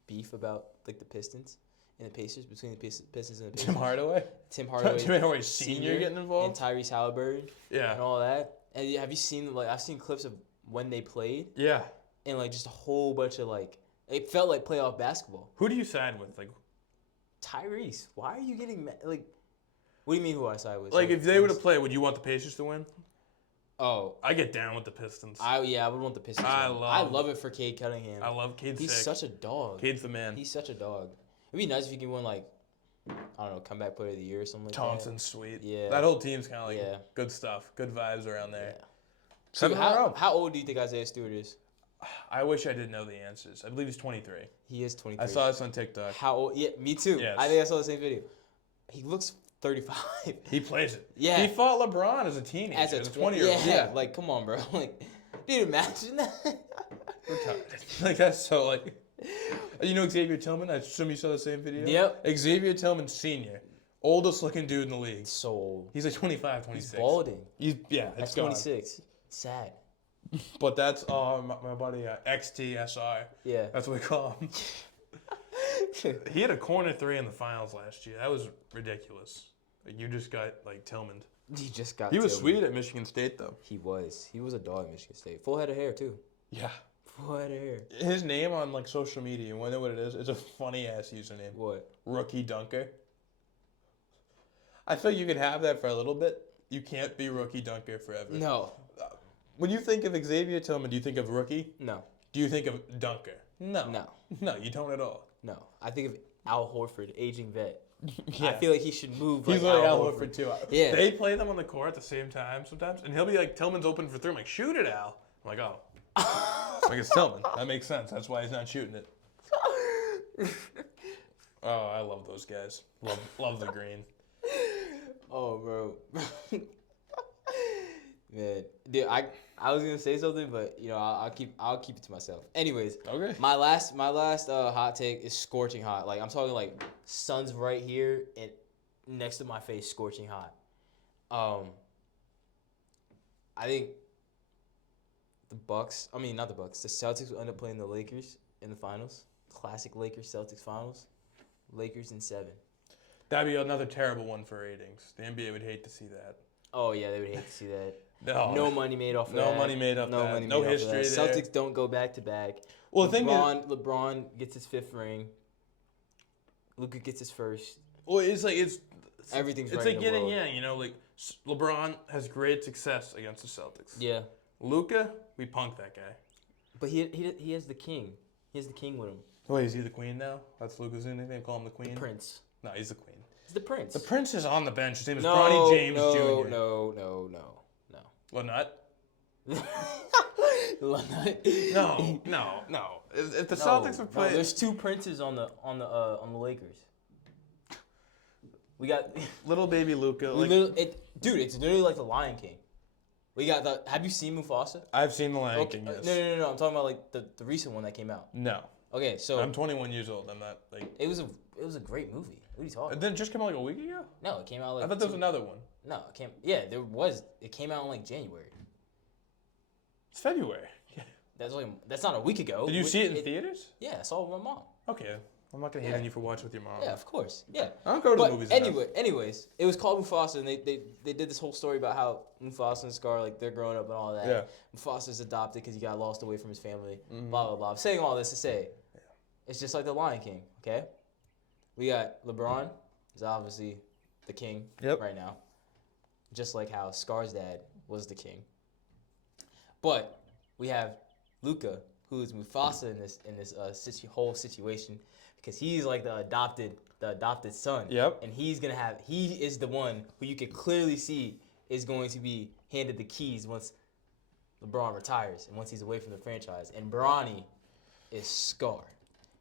beef about the Pistons and the Pacers, between the Pistons and the Pacers? Tim Hardaway Sr. getting involved? And Tyrese Halliburton. Yeah. And all that. And have you seen I've seen clips of when they played. Yeah. And just a whole bunch of it felt like playoff basketball. Who do you side with? Tyrese. Why are you getting mad? What do you mean who I side with? If they were to play, would you want the Pacers to win? Oh. I get down with the Pistons. I would want the Pistons. I love it for Cade Cunningham. I love Cade. He's such a dog. Cade's the man. He's such a dog. It'd be nice if you can win I don't know, comeback player of the year or something like Thompson's sweet. Yeah. That whole team's kind of good stuff. Good vibes around there. Yeah. So how old do you think Isaiah Stewart is? I wish I did know the answers. I believe he's 23. He is 23. I saw this on TikTok. How old? Yeah, me too. Yes. I think I saw the same video. He looks 35. He plays it. Yeah. He fought LeBron as a teenager. As a 20-year-old. Yeah. Come on, bro. Dude, imagine that. That's so You know Xavier Tillman? I assume you saw the same video? Yep. Xavier Tillman Sr. Oldest looking dude in the league. So old. He's 25, 26. He's balding. It's At 26. Sad. But that's my buddy XTSR. Yeah. That's what we call him. He had a corner 3 in the finals last year. That was ridiculous. You just got Tillman. He just got. He was sweet at Michigan State though. He was. He was a dog at Michigan State. Full head of hair too. Yeah. Full head of hair. His name on social media, you want to know what it is? It's a funny ass username. What? Rookie Dunker. I feel you could have that for a little bit. You can't be Rookie Dunker forever. No. When you think of Xavier Tillman, do you think of rookie? No. Do you think of Dunker? No. No. No, you don't at all. No. I think of Al Horford, aging vet. Yeah. I feel like he should move. He's like Al Horford too. Yeah. They play them on the court at the same time sometimes, and he'll be Tillman's open for 3. I'm like, shoot it, Al. I'm like, oh. It's Tillman. That makes sense. That's why he's not shooting it. Oh, I love those guys. Love the green. Oh, bro. Man, dude, I was gonna say something, but I'll keep it to myself. Anyways, okay. My last hot take is scorching hot. I'm talking sun's right here and next to my face, scorching hot. I think the Bucks. I mean, not the Bucks. The Celtics will end up playing the Lakers in the finals. Classic Lakers Celtics finals. Lakers in 7. That'd be another terrible one for ratings. The NBA would hate to see that. Oh yeah, they would hate to see that. No money made off of no that. money made off that. Money No made history off of that. there. Celtics don't go back to back. Well, the thing is, LeBron gets his 5th ring. Luka gets his 1st. Well, it's Everything's it's right in the yin and world. yang. LeBron has great success against the Celtics. Yeah. Luka, we punked that guy. But he has the king. He has the king with him. Wait, is he the queen now? That's Luka's new nickname. Call him the queen. The prince. No, he's the queen. He's the prince. The prince is on the bench. His name is Bronny James Jr. No. Lynette? Lynette. No. If the Celtics would play, there's 2 princes on the Lakers. We got little baby Luka. Dude, it's literally like the Lion King. We got the. Have you seen Mufasa? I've seen the Lion King. Yes. No. I'm talking about the recent one that came out. No. Okay, so I'm 21 years old. I'm not It was a great movie. What are you talking? It didn't just come out a week ago. No, it came out I thought there was another one. No, it came. Yeah, there was. It came out in January. It's February. That's not a week ago. Did you see it in theaters? Yeah, I saw it with my mom. Okay. I'm not gonna hate on you for watching with your mom. Yeah, of course. Yeah. I don't go to the movies enough. Anyways, it was called Mufasa, and they did this whole story about how Mufasa and Scar they're growing up and all that. Yeah. Mufasa's adopted because he got lost away from his family. Blah blah blah. I'm saying all this to say, it's just like the Lion King. Okay? We got LeBron is obviously the king right now. Just like how Scar's dad was the king. But we have Luka, who is Mufasa in this whole situation, because he's like the adopted son. Yep. And he is the one who you can clearly see is going to be handed the keys once LeBron retires and once he's away from the franchise. And Bronny is Scar,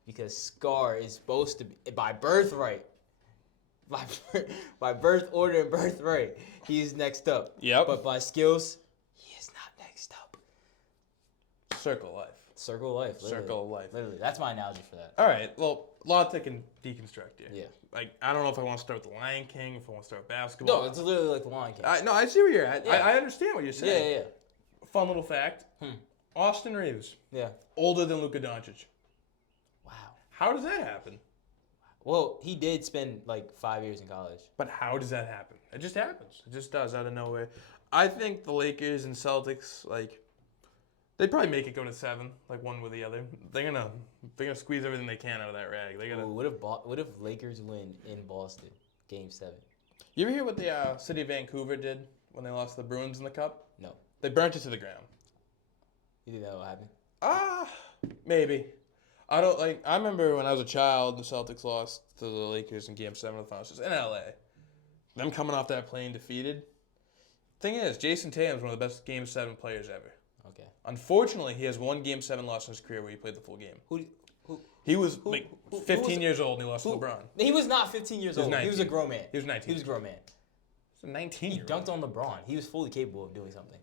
because Scar is supposed to be by birthright. By birth order and birthright, he's next up. Yep. But by skills, he is not next up. Circle of life. Circle of life. Literally. Circle of life. Literally. That's my analogy for that. All right. Well, a lot to deconstruct here. Yeah. Like, I don't know if I want to start with the Lion King, if I want to start with basketball. No, it's literally like the Lion King. No, I see where you're at. Yeah. I understand what you're saying. Yeah. Fun little fact. Austin Reeves. Yeah. Older than Luka Doncic. Wow. How does that happen? Well, he did spend like 5 years in college. But how does that happen? It just happens. It just does out of nowhere. I think the Lakers and Celtics, like, they'd probably make it go to 7, like one with the other. They're gonna squeeze everything they can out of that rag. Ooh, what if Lakers win in Boston, Game 7? You ever hear what the city of Vancouver did when they lost the Bruins in the Cup? No. They burnt it to the ground. You think that will happen? Maybe. I remember when I was a child, the Celtics lost to the Lakers in Game 7 of the finals in LA. Them coming off that plane defeated. Thing is, Jason Tatum's one of the best Game 7 players ever. Okay. Unfortunately, he has one Game 7 loss in his career where he played the full game. He was 15 years old and he lost to LeBron. He was not 15 years old. 19. He was a grown man. He was 19. He was a grown man. He's a 19-year-old. He dunked on LeBron. He was fully capable of doing something.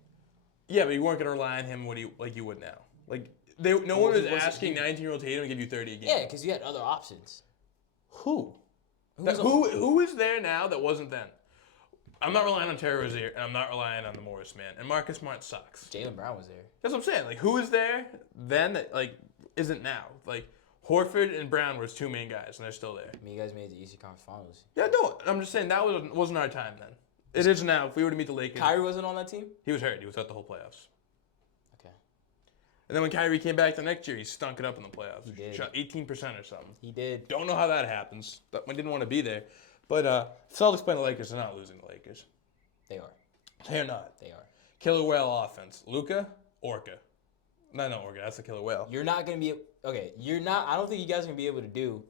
Yeah, but you weren't going to rely on him like you would now. Like, no one was asking 19-year-old Tatum to give you 30 a game. Yeah, because you had other options. Who is there now that wasn't then? I'm not relying on Terry Rozier, and I'm not relying on the Morris man. And Marcus Smart sucks. Jaylen Brown was there. That's what I'm saying. Like, who is there then that, like, isn't now? Like, Horford and Brown were his two main guys, and they're still there. I mean, you guys made the Eastern Conference Finals. Yeah, no, I'm just saying that wasn't our time then. It is now. If we were to meet the Lakers. Kyrie wasn't on that team? He was hurt. He was out the whole playoffs. Okay. And then when Kyrie came back the next year, he stunk it up in the playoffs. He did. Shot 18% or something. He did. Don't know how that happens. We didn't want to be there. But Celtics playing the Lakers, they're not losing the Lakers. They are. They're not. They are. Killer whale offense. Luka, Orca. No, Orca. That's the killer whale. You're not going to be... Okay, you're not... I don't think you guys are going to be able to do...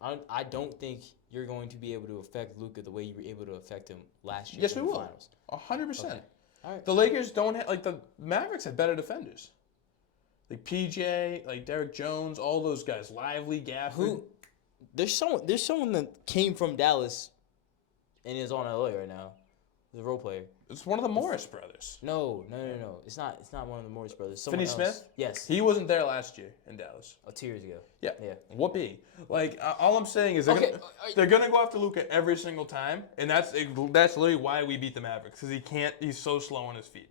I don't think you're going to be able to affect Luka the way you were able to affect him last year. Yes, we in the will. Finals. 100%. Okay. All right. The Lakers don't have... Like, the Mavericks have better defenders. Like, PJ, like, Derek Jones, all those guys. Lively, Gafford. There's someone that came from Dallas and is on LA right now. The role player. It's one of the Morris brothers. No. It's not one of the Morris brothers. Someone Finney else. Smith? Yes. He wasn't there last year in Dallas. 2 years ago. Yeah. Yeah. Whoopee. Like, all I'm saying is they're gonna go after Luka every single time, and that's literally why we beat the Mavericks, because he's so slow on his feet.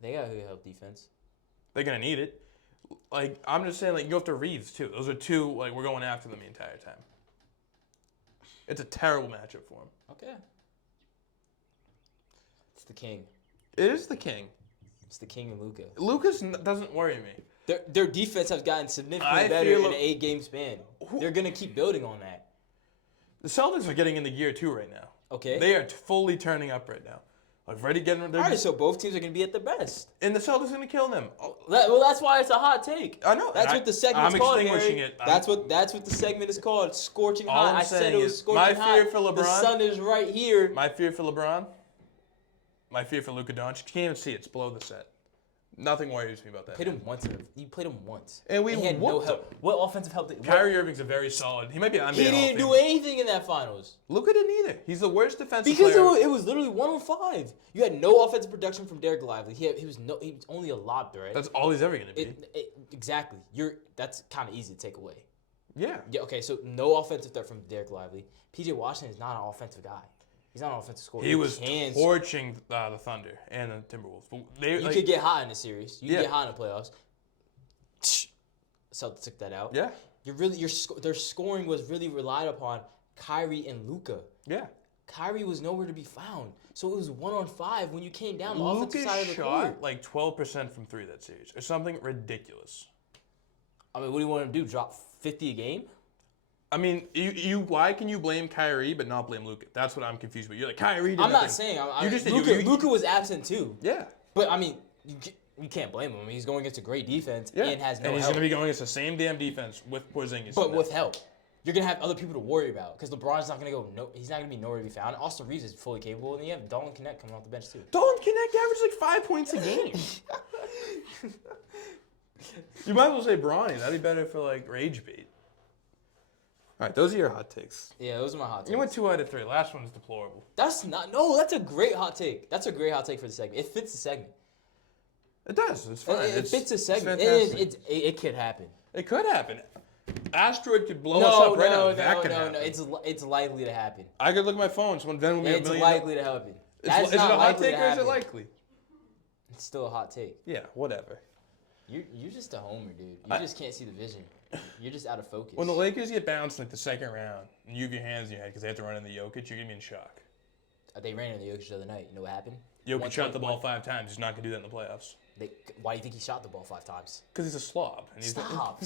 They got to help defense. They're gonna need it. Like, I'm just saying, like, you go after Reeves too. Those are two, like, we're going after them the entire time. It's a terrible matchup for him. Okay. It's the king. It is the king. It's the king and Luka. Lucas doesn't worry me. Their defense has gotten significantly better in an 8-game span. They're going to keep building on that. The Celtics are getting into gear too right now. Okay. They are fully turning up right now. Like, ready getting. All right, so both teams are going to be at their best. And the Celtics are going to kill them. Well, that's why it's a hot take. I know. That's what the segment's called. I'm extinguishing it. That's what the segment is called. Scorching All hot. I'm I said saying it was is, scorching hot. my fear for LeBron. The sun is right here. My fear for LeBron. My fear for Luka Doncic. You can't even see it. It's below the set. Nothing worries me about that. You played him once. And we had no help. What offensive help did Kyrie Irving's a very solid. He might be on. He didn't do anything in that finals. Luka didn't either. He's the worst defensive because player. it was literally 1-on-5. You had no offensive production from Derek Lively. He was only a lob threat. That's all he's ever going to be. Exactly. That's kind of easy to take away. Yeah. Yeah. Okay. So no offensive threat from Derek Lively. PJ Washington is not an offensive guy. He's not an offensive scorer. He was torching the Thunder and the Timberwolves. You could get hot in the series. You could get hot in the playoffs. Celtics took that out. Yeah. Their scoring was really relied upon Kyrie and Luka. Yeah. Kyrie was nowhere to be found. So it was 1-on-5 when you came down the offensive side of the court. Luka shot like 12% from 3 that series, or something ridiculous. I mean, what do you want him to do? Drop 50 a game? I mean, why can you blame Kyrie but not blame Luka? That's what I'm confused with. You're like, Kyrie did I'm nothing. not saying. You just did. Luka was absent too. Yeah. But, I mean, you can't blame him. I mean, he's going against a great defense and has no And he's help. going to be going against the same damn defense with Porzingis. But with help. You're going to have other people to worry about because LeBron's not going to go. No, he's not going to be nowhere to be found. Austin Reeves is fully capable, and then you have Dalton Connect coming off the bench too. Dalton Connect averages like 5 points a game. You might as well say Bronny. That'd be better for like rage bait. All right, those are your hot takes. Yeah, those are my hot takes. You went 2 out of 3. Last one's deplorable. That's a great hot take. That's a great hot take for the segment. It fits the segment. It does. It's fine. It fits the segment. It could happen. It could happen. Asteroid could blow us up right now. That could happen. It's likely to happen. I could look at my phone. So then we'll be It's likely to happen. Is it a hot take or is it likely? It's still a hot take. Yeah, whatever. You're just a homer, dude. You just can't see the vision. You're just out of focus. When the Lakers get bounced in like the second round and you have your hands in your head because they have to run in the Jokic, you're going to be in shock. They ran in the Jokic the other night. You know what happened? Jokic shot the ball 5 times. He's not going to do that in the playoffs. Why do you think he shot the ball 5 times? Because he's a slob. And Stop.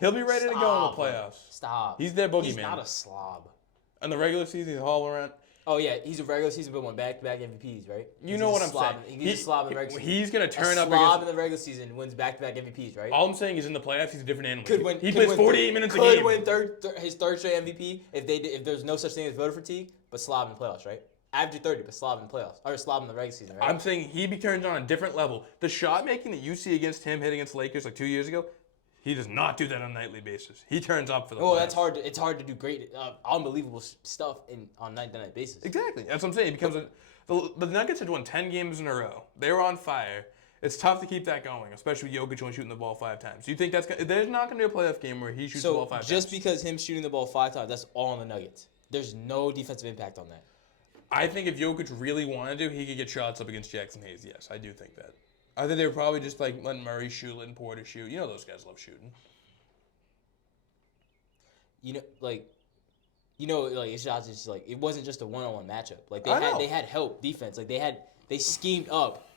He'll be ready to go in the playoffs. Stop. He's their boogeyman. He's not a slob. In the regular season, he's all around. Oh, yeah. He's a regular season, but won back-to-back MVPs, right? You know what I'm saying. He's a slob in the regular season. He's going to turn up A slob against... in the regular season wins back-to-back MVPs, right? All I'm saying is in the playoffs, he's a different animal. He plays plays 48 minutes a game. Could win his third straight MVP if there's no such thing as voter fatigue, but slob in the playoffs, right? Average 30, but slob in the playoffs. Or slob in the regular season, right? I'm saying he turns on a different level. The shot making that you see against him hit against the Lakers like 2 years ago, he does not do that on a nightly basis. He turns up for the playoffs. That's hard. It's hard to do great, unbelievable stuff on night-to-night basis. Exactly. That's what I'm saying. It becomes the Nuggets had won 10 games in a row. They were on fire. It's tough to keep that going, especially with Jokic only shooting the ball 5 times. Do you think there's not going to be a playoff game where he shoots the ball 5 times? So just because him shooting the ball 5 times, that's all on the Nuggets. There's no defensive impact on that. I think if Jokic really wanted to, he could get shots up against Jackson Hayes. Yes, I do think that. I think they were probably just like letting Murray shoot, letting Porter shoot. You know those guys love shooting. It's not just like it wasn't just a one-on-one matchup. Like they had help defense. Like they schemed up.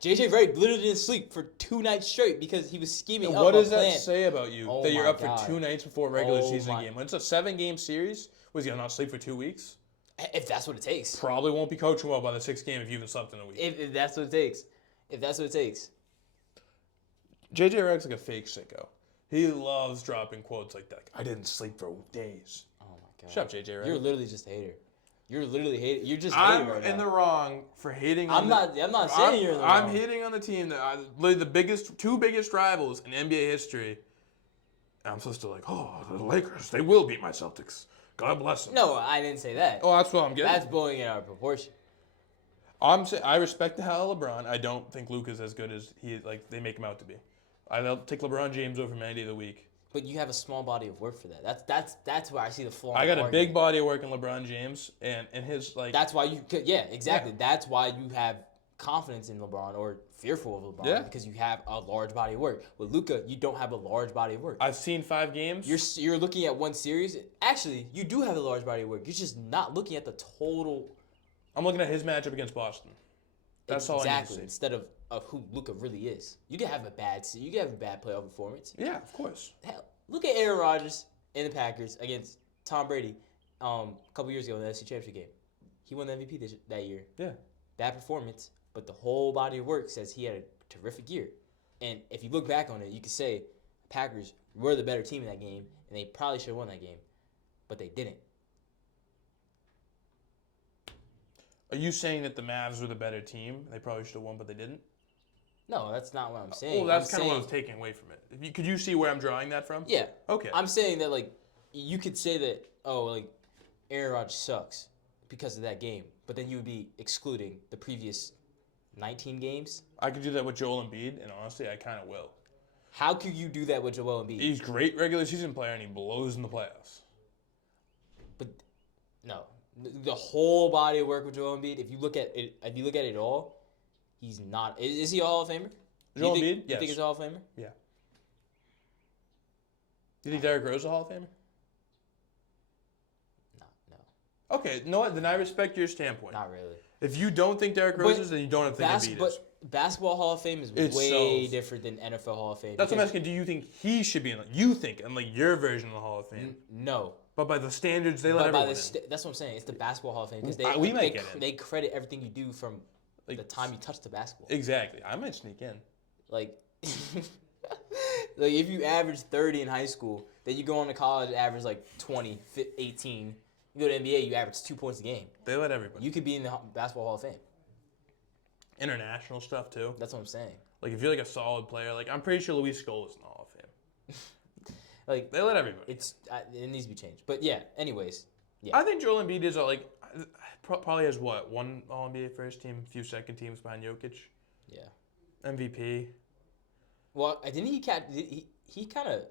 JJ Redick literally didn't sleep for 2 nights straight because he was scheming up. What does that say about you? Oh that you're up God. for 2 nights before a regular season game. When it's a 7-game series, was he gonna not sleep for 2 weeks? If that's what it takes. Probably won't be coaching well by the 6th game if you even slept in a week. If that's what it takes. If that's what it takes. JJ Redick's like a fake sicko. He loves dropping quotes like that. I didn't sleep for days. Oh my God. Shut up, JJ Redick. You're literally just a hater. You're literally hating. You're just hating right now. I'm in the wrong for hating on I'm not saying you're in the wrong. I'm hating on the team that the 2 biggest rivals in NBA history. And I'm supposed to the Lakers, they will beat my Celtics. God bless them. No, I didn't say that. Oh, that's what I'm getting. That's blowing it out of proportion. I respect the hell of LeBron. I don't think Luka's as good as they make him out to be. I'll take LeBron James over him any day of the week. But you have a small body of work for that. That's where I see the flaw. I got a big body of work in LeBron James and his That's why you could. Yeah, exactly. Yeah. That's why you have confidence in LeBron or fearful of LeBron because you have a large body of work. With Luka, you don't have a large body of work. I've seen 5 games. You're looking at one series. Actually, you do have a large body of work. You're just not looking at the total. I'm looking at his matchup against Boston. That's all I need to see. Instead of who Luka really is. You can have a bad playoff performance. Yeah, of course. Hell, look at Aaron Rodgers and the Packers against Tom Brady a couple years ago in the NFC Championship game. He won the MVP that year. Yeah. Bad performance, but the whole body of work says he had a terrific year. And if you look back on it, you could say Packers were the better team in that game, and they probably should have won that game, but they didn't. Are you saying that the Mavs were the better team? They probably should have won, but they didn't? No, that's not what I'm saying. Well, that's kind of what I was taking away from it. Could you see where I'm drawing that from? Yeah. Okay. I'm saying that, you could say that, Aaron Rodgers sucks because of that game, but then you would be excluding the previous 19 games. I could do that with Joel Embiid, and honestly, I kind of will. How could you do that with Joel Embiid? He's a great regular season player, and he blows in the playoffs. But, no. The whole body of work with Joel Embiid, if you look at it all, he's not. Is he a Hall of Famer? Joel Embiid? Yes. You think he's a Hall of Famer? Yeah. Do you think Derrick Rose is a Hall of Famer? No. Okay, you know what? Then I respect your standpoint. Not really. If you don't think Derrick Rose is, then you don't think Embiid is. Basketball Hall of Fame is It's way so- different than NFL Hall of Fame. That's what I'm because- asking. Do you think he should be in? You think in like your version of the Hall of Fame? No. But by the standards, they let But by everyone the in. that's what I'm saying. It's the Basketball Hall of Fame because We might get in. they credit everything you do from Like, the time you touch the basketball. Exactly. I might sneak in. Like, like if you average 30 in high school, then you go on to college and average like 20, 18. You go to NBA, you average 2 points a game. They let everybody. You could be in the Basketball Hall of Fame. International stuff too. That's what I'm saying. Like if you're like a solid player, like I'm pretty sure Luis Scola's in the Hall of Fame. Like They let everybody. it needs to be changed. But yeah, anyways, yeah. I think Joel Embiid is like probably has what, one All NBA first team, a few second teams behind Jokic. Yeah. MVP. Well, didn't he kind of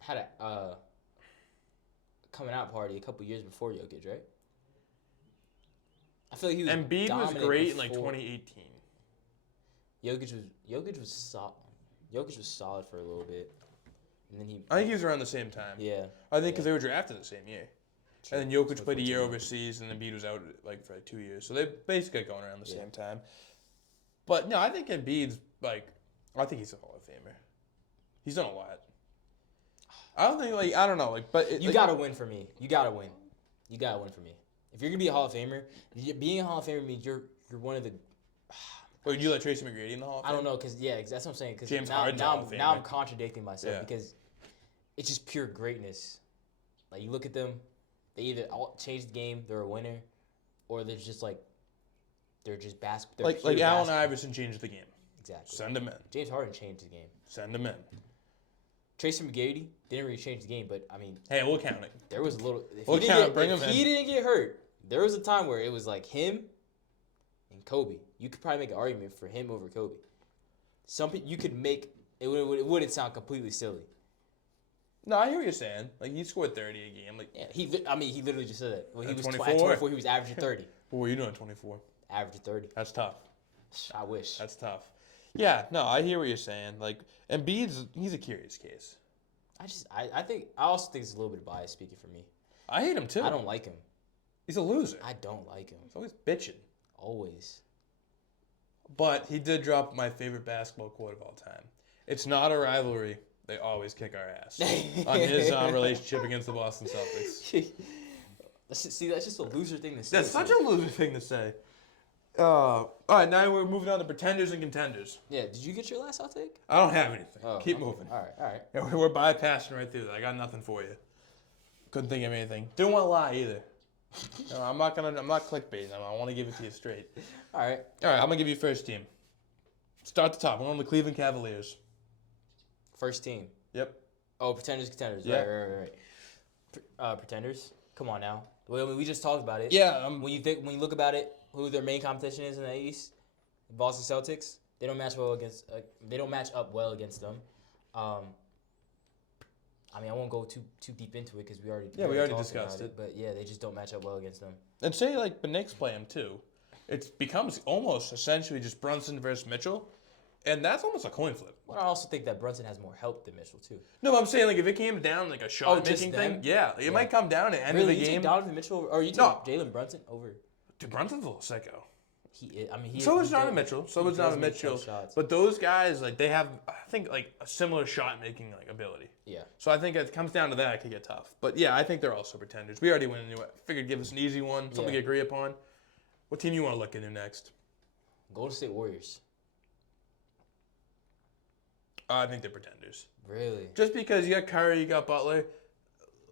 had a coming out party a couple years before Jokic, right? I feel like he was Embiid was dominant great in like before. 2018. Jokic was solid. Jokic was solid for a little bit, and then he. I think he was around the same time. Yeah. I think because they were drafted the same year. True. And then Jokic So played a year 14. overseas, and Embiid was out like for like 2 years. So they basically got going around the same time. But no, I think Embiid's like, I think he's a Hall of Famer. He's done a lot. I don't think I don't know but You gotta win for me. You gotta win. You gotta win for me. If you're gonna be a Hall of Famer, being a Hall of Famer means you're one of the. Would you let Tracy McGrady in the Hall of Fame? I don't know, cause that's what I'm saying. Cause James now, Harden's Hall of now I'm Famer. contradicting myself Yeah. because it's just pure greatness. Like you look at them, they either all changed the game, they're a winner, or they're just like they're just basketball. Like Allen Iverson changed the game. Exactly. Send him in. James Harden changed the game. Send him in. Tracy McGrady didn't really change the game, but I mean, Hey, we'll count it. there was a little. If We'll he didn't count, get, bring if him he in. didn't get hurt, there was a time where it was like him and Kobe. You could probably make an argument for him over Kobe. Some people you could make it wouldn't sound completely silly. No, I hear what you're saying. Like he scored 30 a game. Like, Yeah, he literally just said that. When he At was 24? at 24, he was averaging 30. what were you doing at 24? Averaging 30. That's tough. I wish. That's tough. Yeah, no, I hear what you're saying. Like he's a curious case. I also think it's a little bit of bias speaking for me. I hate him too. I don't like him. He's a loser. I don't like him. He's always bitching. Always. But he did drop my favorite basketball quote of all time. It's not a rivalry. They always kick our ass. On his relationship against the Boston Celtics. That's just a loser thing to say. That's such a loser thing to say. All right, now we're moving on to pretenders and contenders. Yeah, did you get your last hot take? I don't have anything. Oh, Keep okay. moving. All right. Yeah, we're bypassing right through that. I got nothing for you. Couldn't think of anything. Didn't want to lie either. No, I'm not clickbaiting. I want to give it to you straight. All right. All right, I'm gonna give you first team. Start at the top. We're on the Cleveland Cavaliers. First team. Yep. Oh, pretenders, contenders. Yeah. Right. Pretenders. Come on now. Well, I mean, we just talked about it. Yeah. When you look about it, who their main competition is in the East, Boston Celtics. They don't match well against. They don't match up well against them. I mean, I won't go too deep into it because we already talked discussed about it. But yeah, they just don't match up well against them. And say like the Knicks play him too. It becomes almost essentially just Brunson versus Mitchell, and that's almost a coin flip. Well, I also think that Brunson has more help than Mitchell too. No, but I'm saying like if it came down like a shot just making them? thing, yeah, it might come down at the end Really, of you the game. take Donovan Mitchell or you take No. Jalen Brunson over? Dude, Brunson's a little sicko. So is Donovan Mitchell. So is Donovan Mitchell. But those guys, like, they have, I think, like, a similar shot-making, like, ability. Yeah. So I think it comes down to that. It could get tough. But, yeah, I think they're also pretenders. We already went into it. Figured give us an easy one, something we agree upon. What team you want to look into next? Golden State Warriors. I think they're pretenders. Really? Just because you got Curry, you got Butler,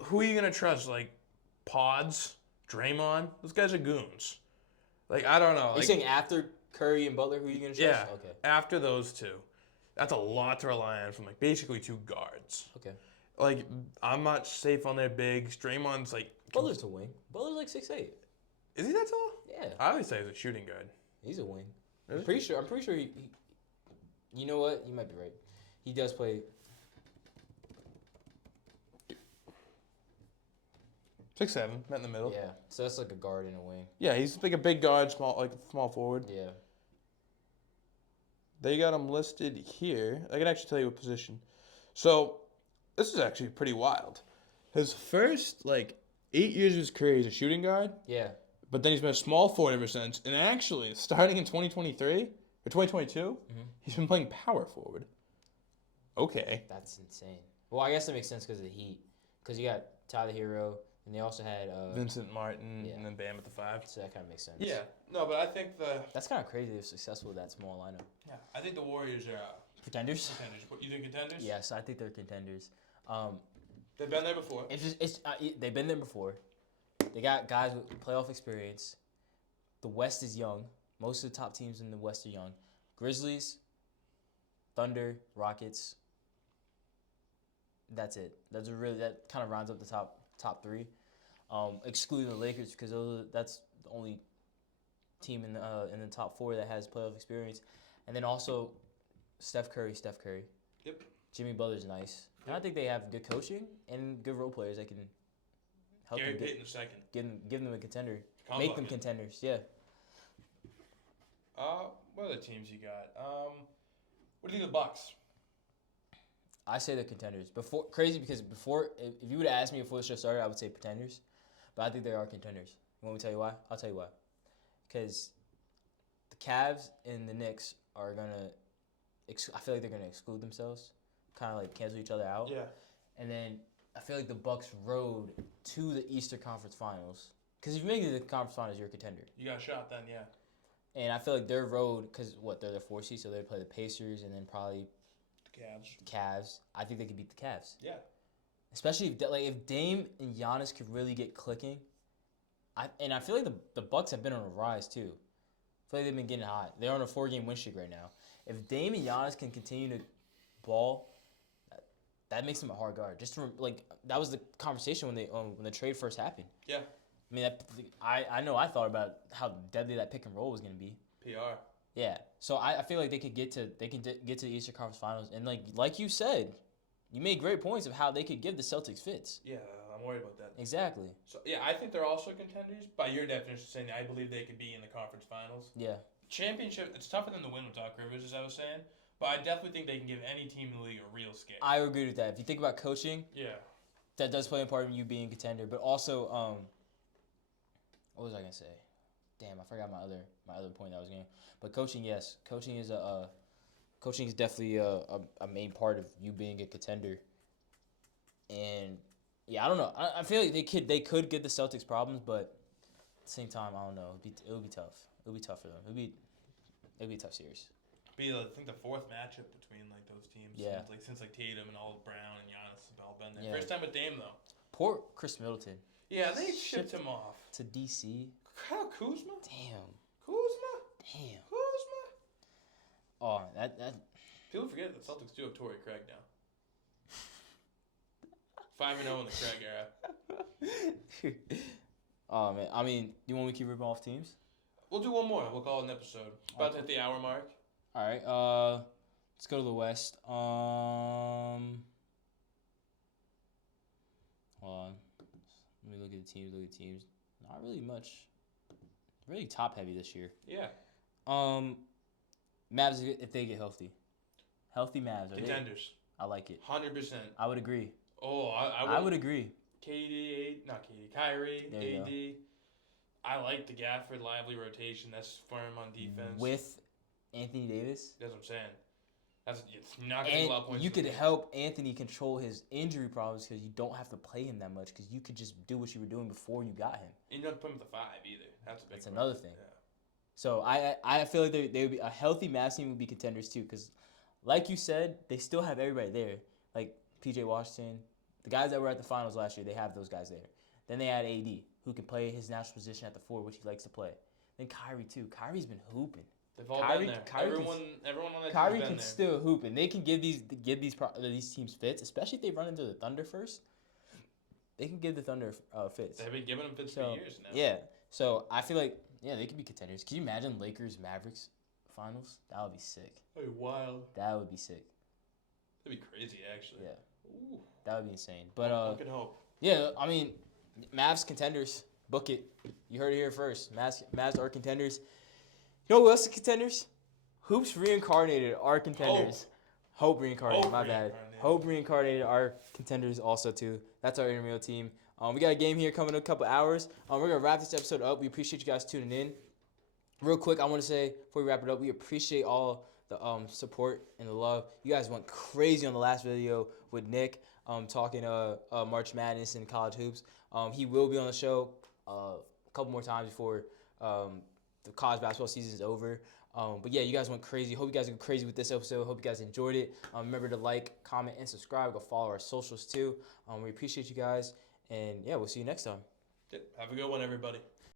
who are you going to trust? Like, Pods? Draymond? Those guys are goons. Like, I don't know. Are you saying after Curry and Butler, who are you going to trust? Yeah. Okay. After those two. That's a lot to rely on from, like, basically two guards. Okay. Like, I'm not safe on their bigs. Draymond's, like... Butler's a wing. Butler's like 6'8". Is he that tall? Yeah. I always say he's a shooting guard. He's a wing. Really? I'm pretty sure he you know what? You might be right. He does play. 6'7", met in the middle. Yeah. So that's like a guard and a wing. Yeah, he's like a big guard, small forward. Yeah. They got him listed here. I can actually tell you what position. So, this is actually pretty wild. His first, 8 years of his career, he's a shooting guard. Yeah. But then he's been a small forward ever since. And actually, starting in 2023, For 2022, he's been playing power forward. Okay. That's insane. Well, I guess that makes sense because of the Heat. Because you got Tyler Hero, and they also had Vincent Martin, yeah. and then Bam at the 5. So that kind of makes sense. Yeah. No, but I think that's kind of crazy. They're successful with that small lineup. Yeah, I think the Warriors are contenders. You think contenders? Yes, I think they're contenders. They've been there before. They've been there before. They got guys with playoff experience. The West is young. Most of the top teams in the West are young. Grizzlies, Thunder, Rockets. That's it. That kind of rounds up the top three, excluding the Lakers because that's the only team in the top 4 that has playoff experience, and then also Steph Curry. Yep. Jimmy Butler's nice. Yep. And I think they have good coaching and good role players that can help Gary them Payton the second. Give them a contender. Make them contenders. Yeah. What other teams you got? What do you think of the Bucks? I say they're contenders. If you would have asked me before the show started, I would say pretenders. But I think they are contenders. You want me to tell you why? I'll tell you why. Because the Cavs and the Knicks are going to I feel like they're going to exclude themselves, kind of like cancel each other out. Yeah. And then I feel like the Bucks road to the Eastern Conference Finals. Because if you make it to the conference finals, you're a contender. You got a shot then, yeah. And I feel like their road, because they're the 4 seed, so they'd play the Pacers and then probably the Cavs. I think they could beat the Cavs. Yeah. Especially if Dame and Giannis could really get clicking. I feel like the Bucks have been on a rise too. I feel like they've been getting hot. They're on a 4-game win streak right now. If Dame and Giannis can continue to ball, that makes them a hard guard. That was the conversation when the trade first happened. Yeah. I mean, I know I thought about how deadly that pick and roll was going to be. PR. Yeah. So I feel like they can get to the Eastern Conference Finals, and like you said, you made great points of how they could give the Celtics fits. Yeah, I'm worried about that. Exactly. So yeah, I think they're also contenders. By your definition, saying I believe they could be in the conference finals. Yeah. Championship, it's tougher than the win with Doc Rivers, as I was saying. But I definitely think they can give any team in the league a real scare. I agree with that. If you think about coaching, yeah, that does play a part in you being a contender. But also, what was I gonna say? Damn, I forgot my other point that I was going. But coaching, yes, coaching is definitely a main part of you being a contender. And yeah, I don't know. I feel like they could give the Celtics problems, but at the same time, I don't know. It would be tough. It would be tough for them. It would be a tough series. Be I think the 4th matchup between those teams. Yeah. Since Tatum and all Brown and Giannis have all been there. Yeah. First time with Dame though. Poor Chris Middleton. Yeah, they shipped him off to DC. Kyle Kuzma. Damn. Kuzma. Oh, that. People forget that Celtics do have Torrey Craig now. 5-0 in the Craig era. Oh man, I mean, do you want me to keep ripping off teams? We'll do one more. We'll call it an episode. About to hit the hour mark. All right. Let's go to the West. Hold on. Let me look at the teams. Not really much. Really top heavy this year. Yeah. Mavs if they get healthy. Healthy Mavs. Contenders. I like it. 100%. I would agree. Oh, I would agree. Kyrie, AD. I like the Gafford Lively rotation. That's firm on defense. With Anthony Davis. That's what I'm saying. It's not going to allow points. You could help Anthony control his injury problems because you don't have to play him that much because you could just do what you were doing before you got him. And you don't put him at the 5 either. That's another thing. Yeah. So I feel like they would be a healthy Mavs team would be contenders too because, like you said, they still have everybody there. Like P.J. Washington, the guys that were at the finals last year, they have those guys there. Then they had AD, who can play his natural position at the 4, which he likes to play. Then Kyrie too. Kyrie's been hooping. They've all been there. Everyone on that Kyrie team's been can there. still hoop, and they can give these teams fits, especially if they run into the Thunder first. They can give the Thunder fits. They've been giving them fits for years now. Yeah, so I feel like they could be contenders. Can you imagine Lakers Mavericks finals? That would be sick. That'd be wild. That would be sick. That'd be crazy, actually. Yeah. Ooh. That would be insane. But I can hope. Yeah, I mean, Mavs contenders. Book it. You heard it here first. Mavs are contenders. You know who else is contenders? Hoops reincarnated are contenders. Hope reincarnated. My bad. Hope reincarnated are contenders also too. That's our intramural team. We got a game here coming in a couple hours. We're gonna wrap this episode up. We appreciate you guys tuning in. Real quick, I want to say before we wrap it up, we appreciate all the support and the love. You guys went crazy on the last video with Nick talking March Madness and college hoops. He will be on the show a couple more times before the college basketball season is over. But yeah, you guys went crazy. Hope you guys go crazy with this episode. Hope you guys enjoyed it. Remember to like, comment, and subscribe. Go follow our socials too. We appreciate you guys. And yeah, we'll see you next time. Have a good one, everybody.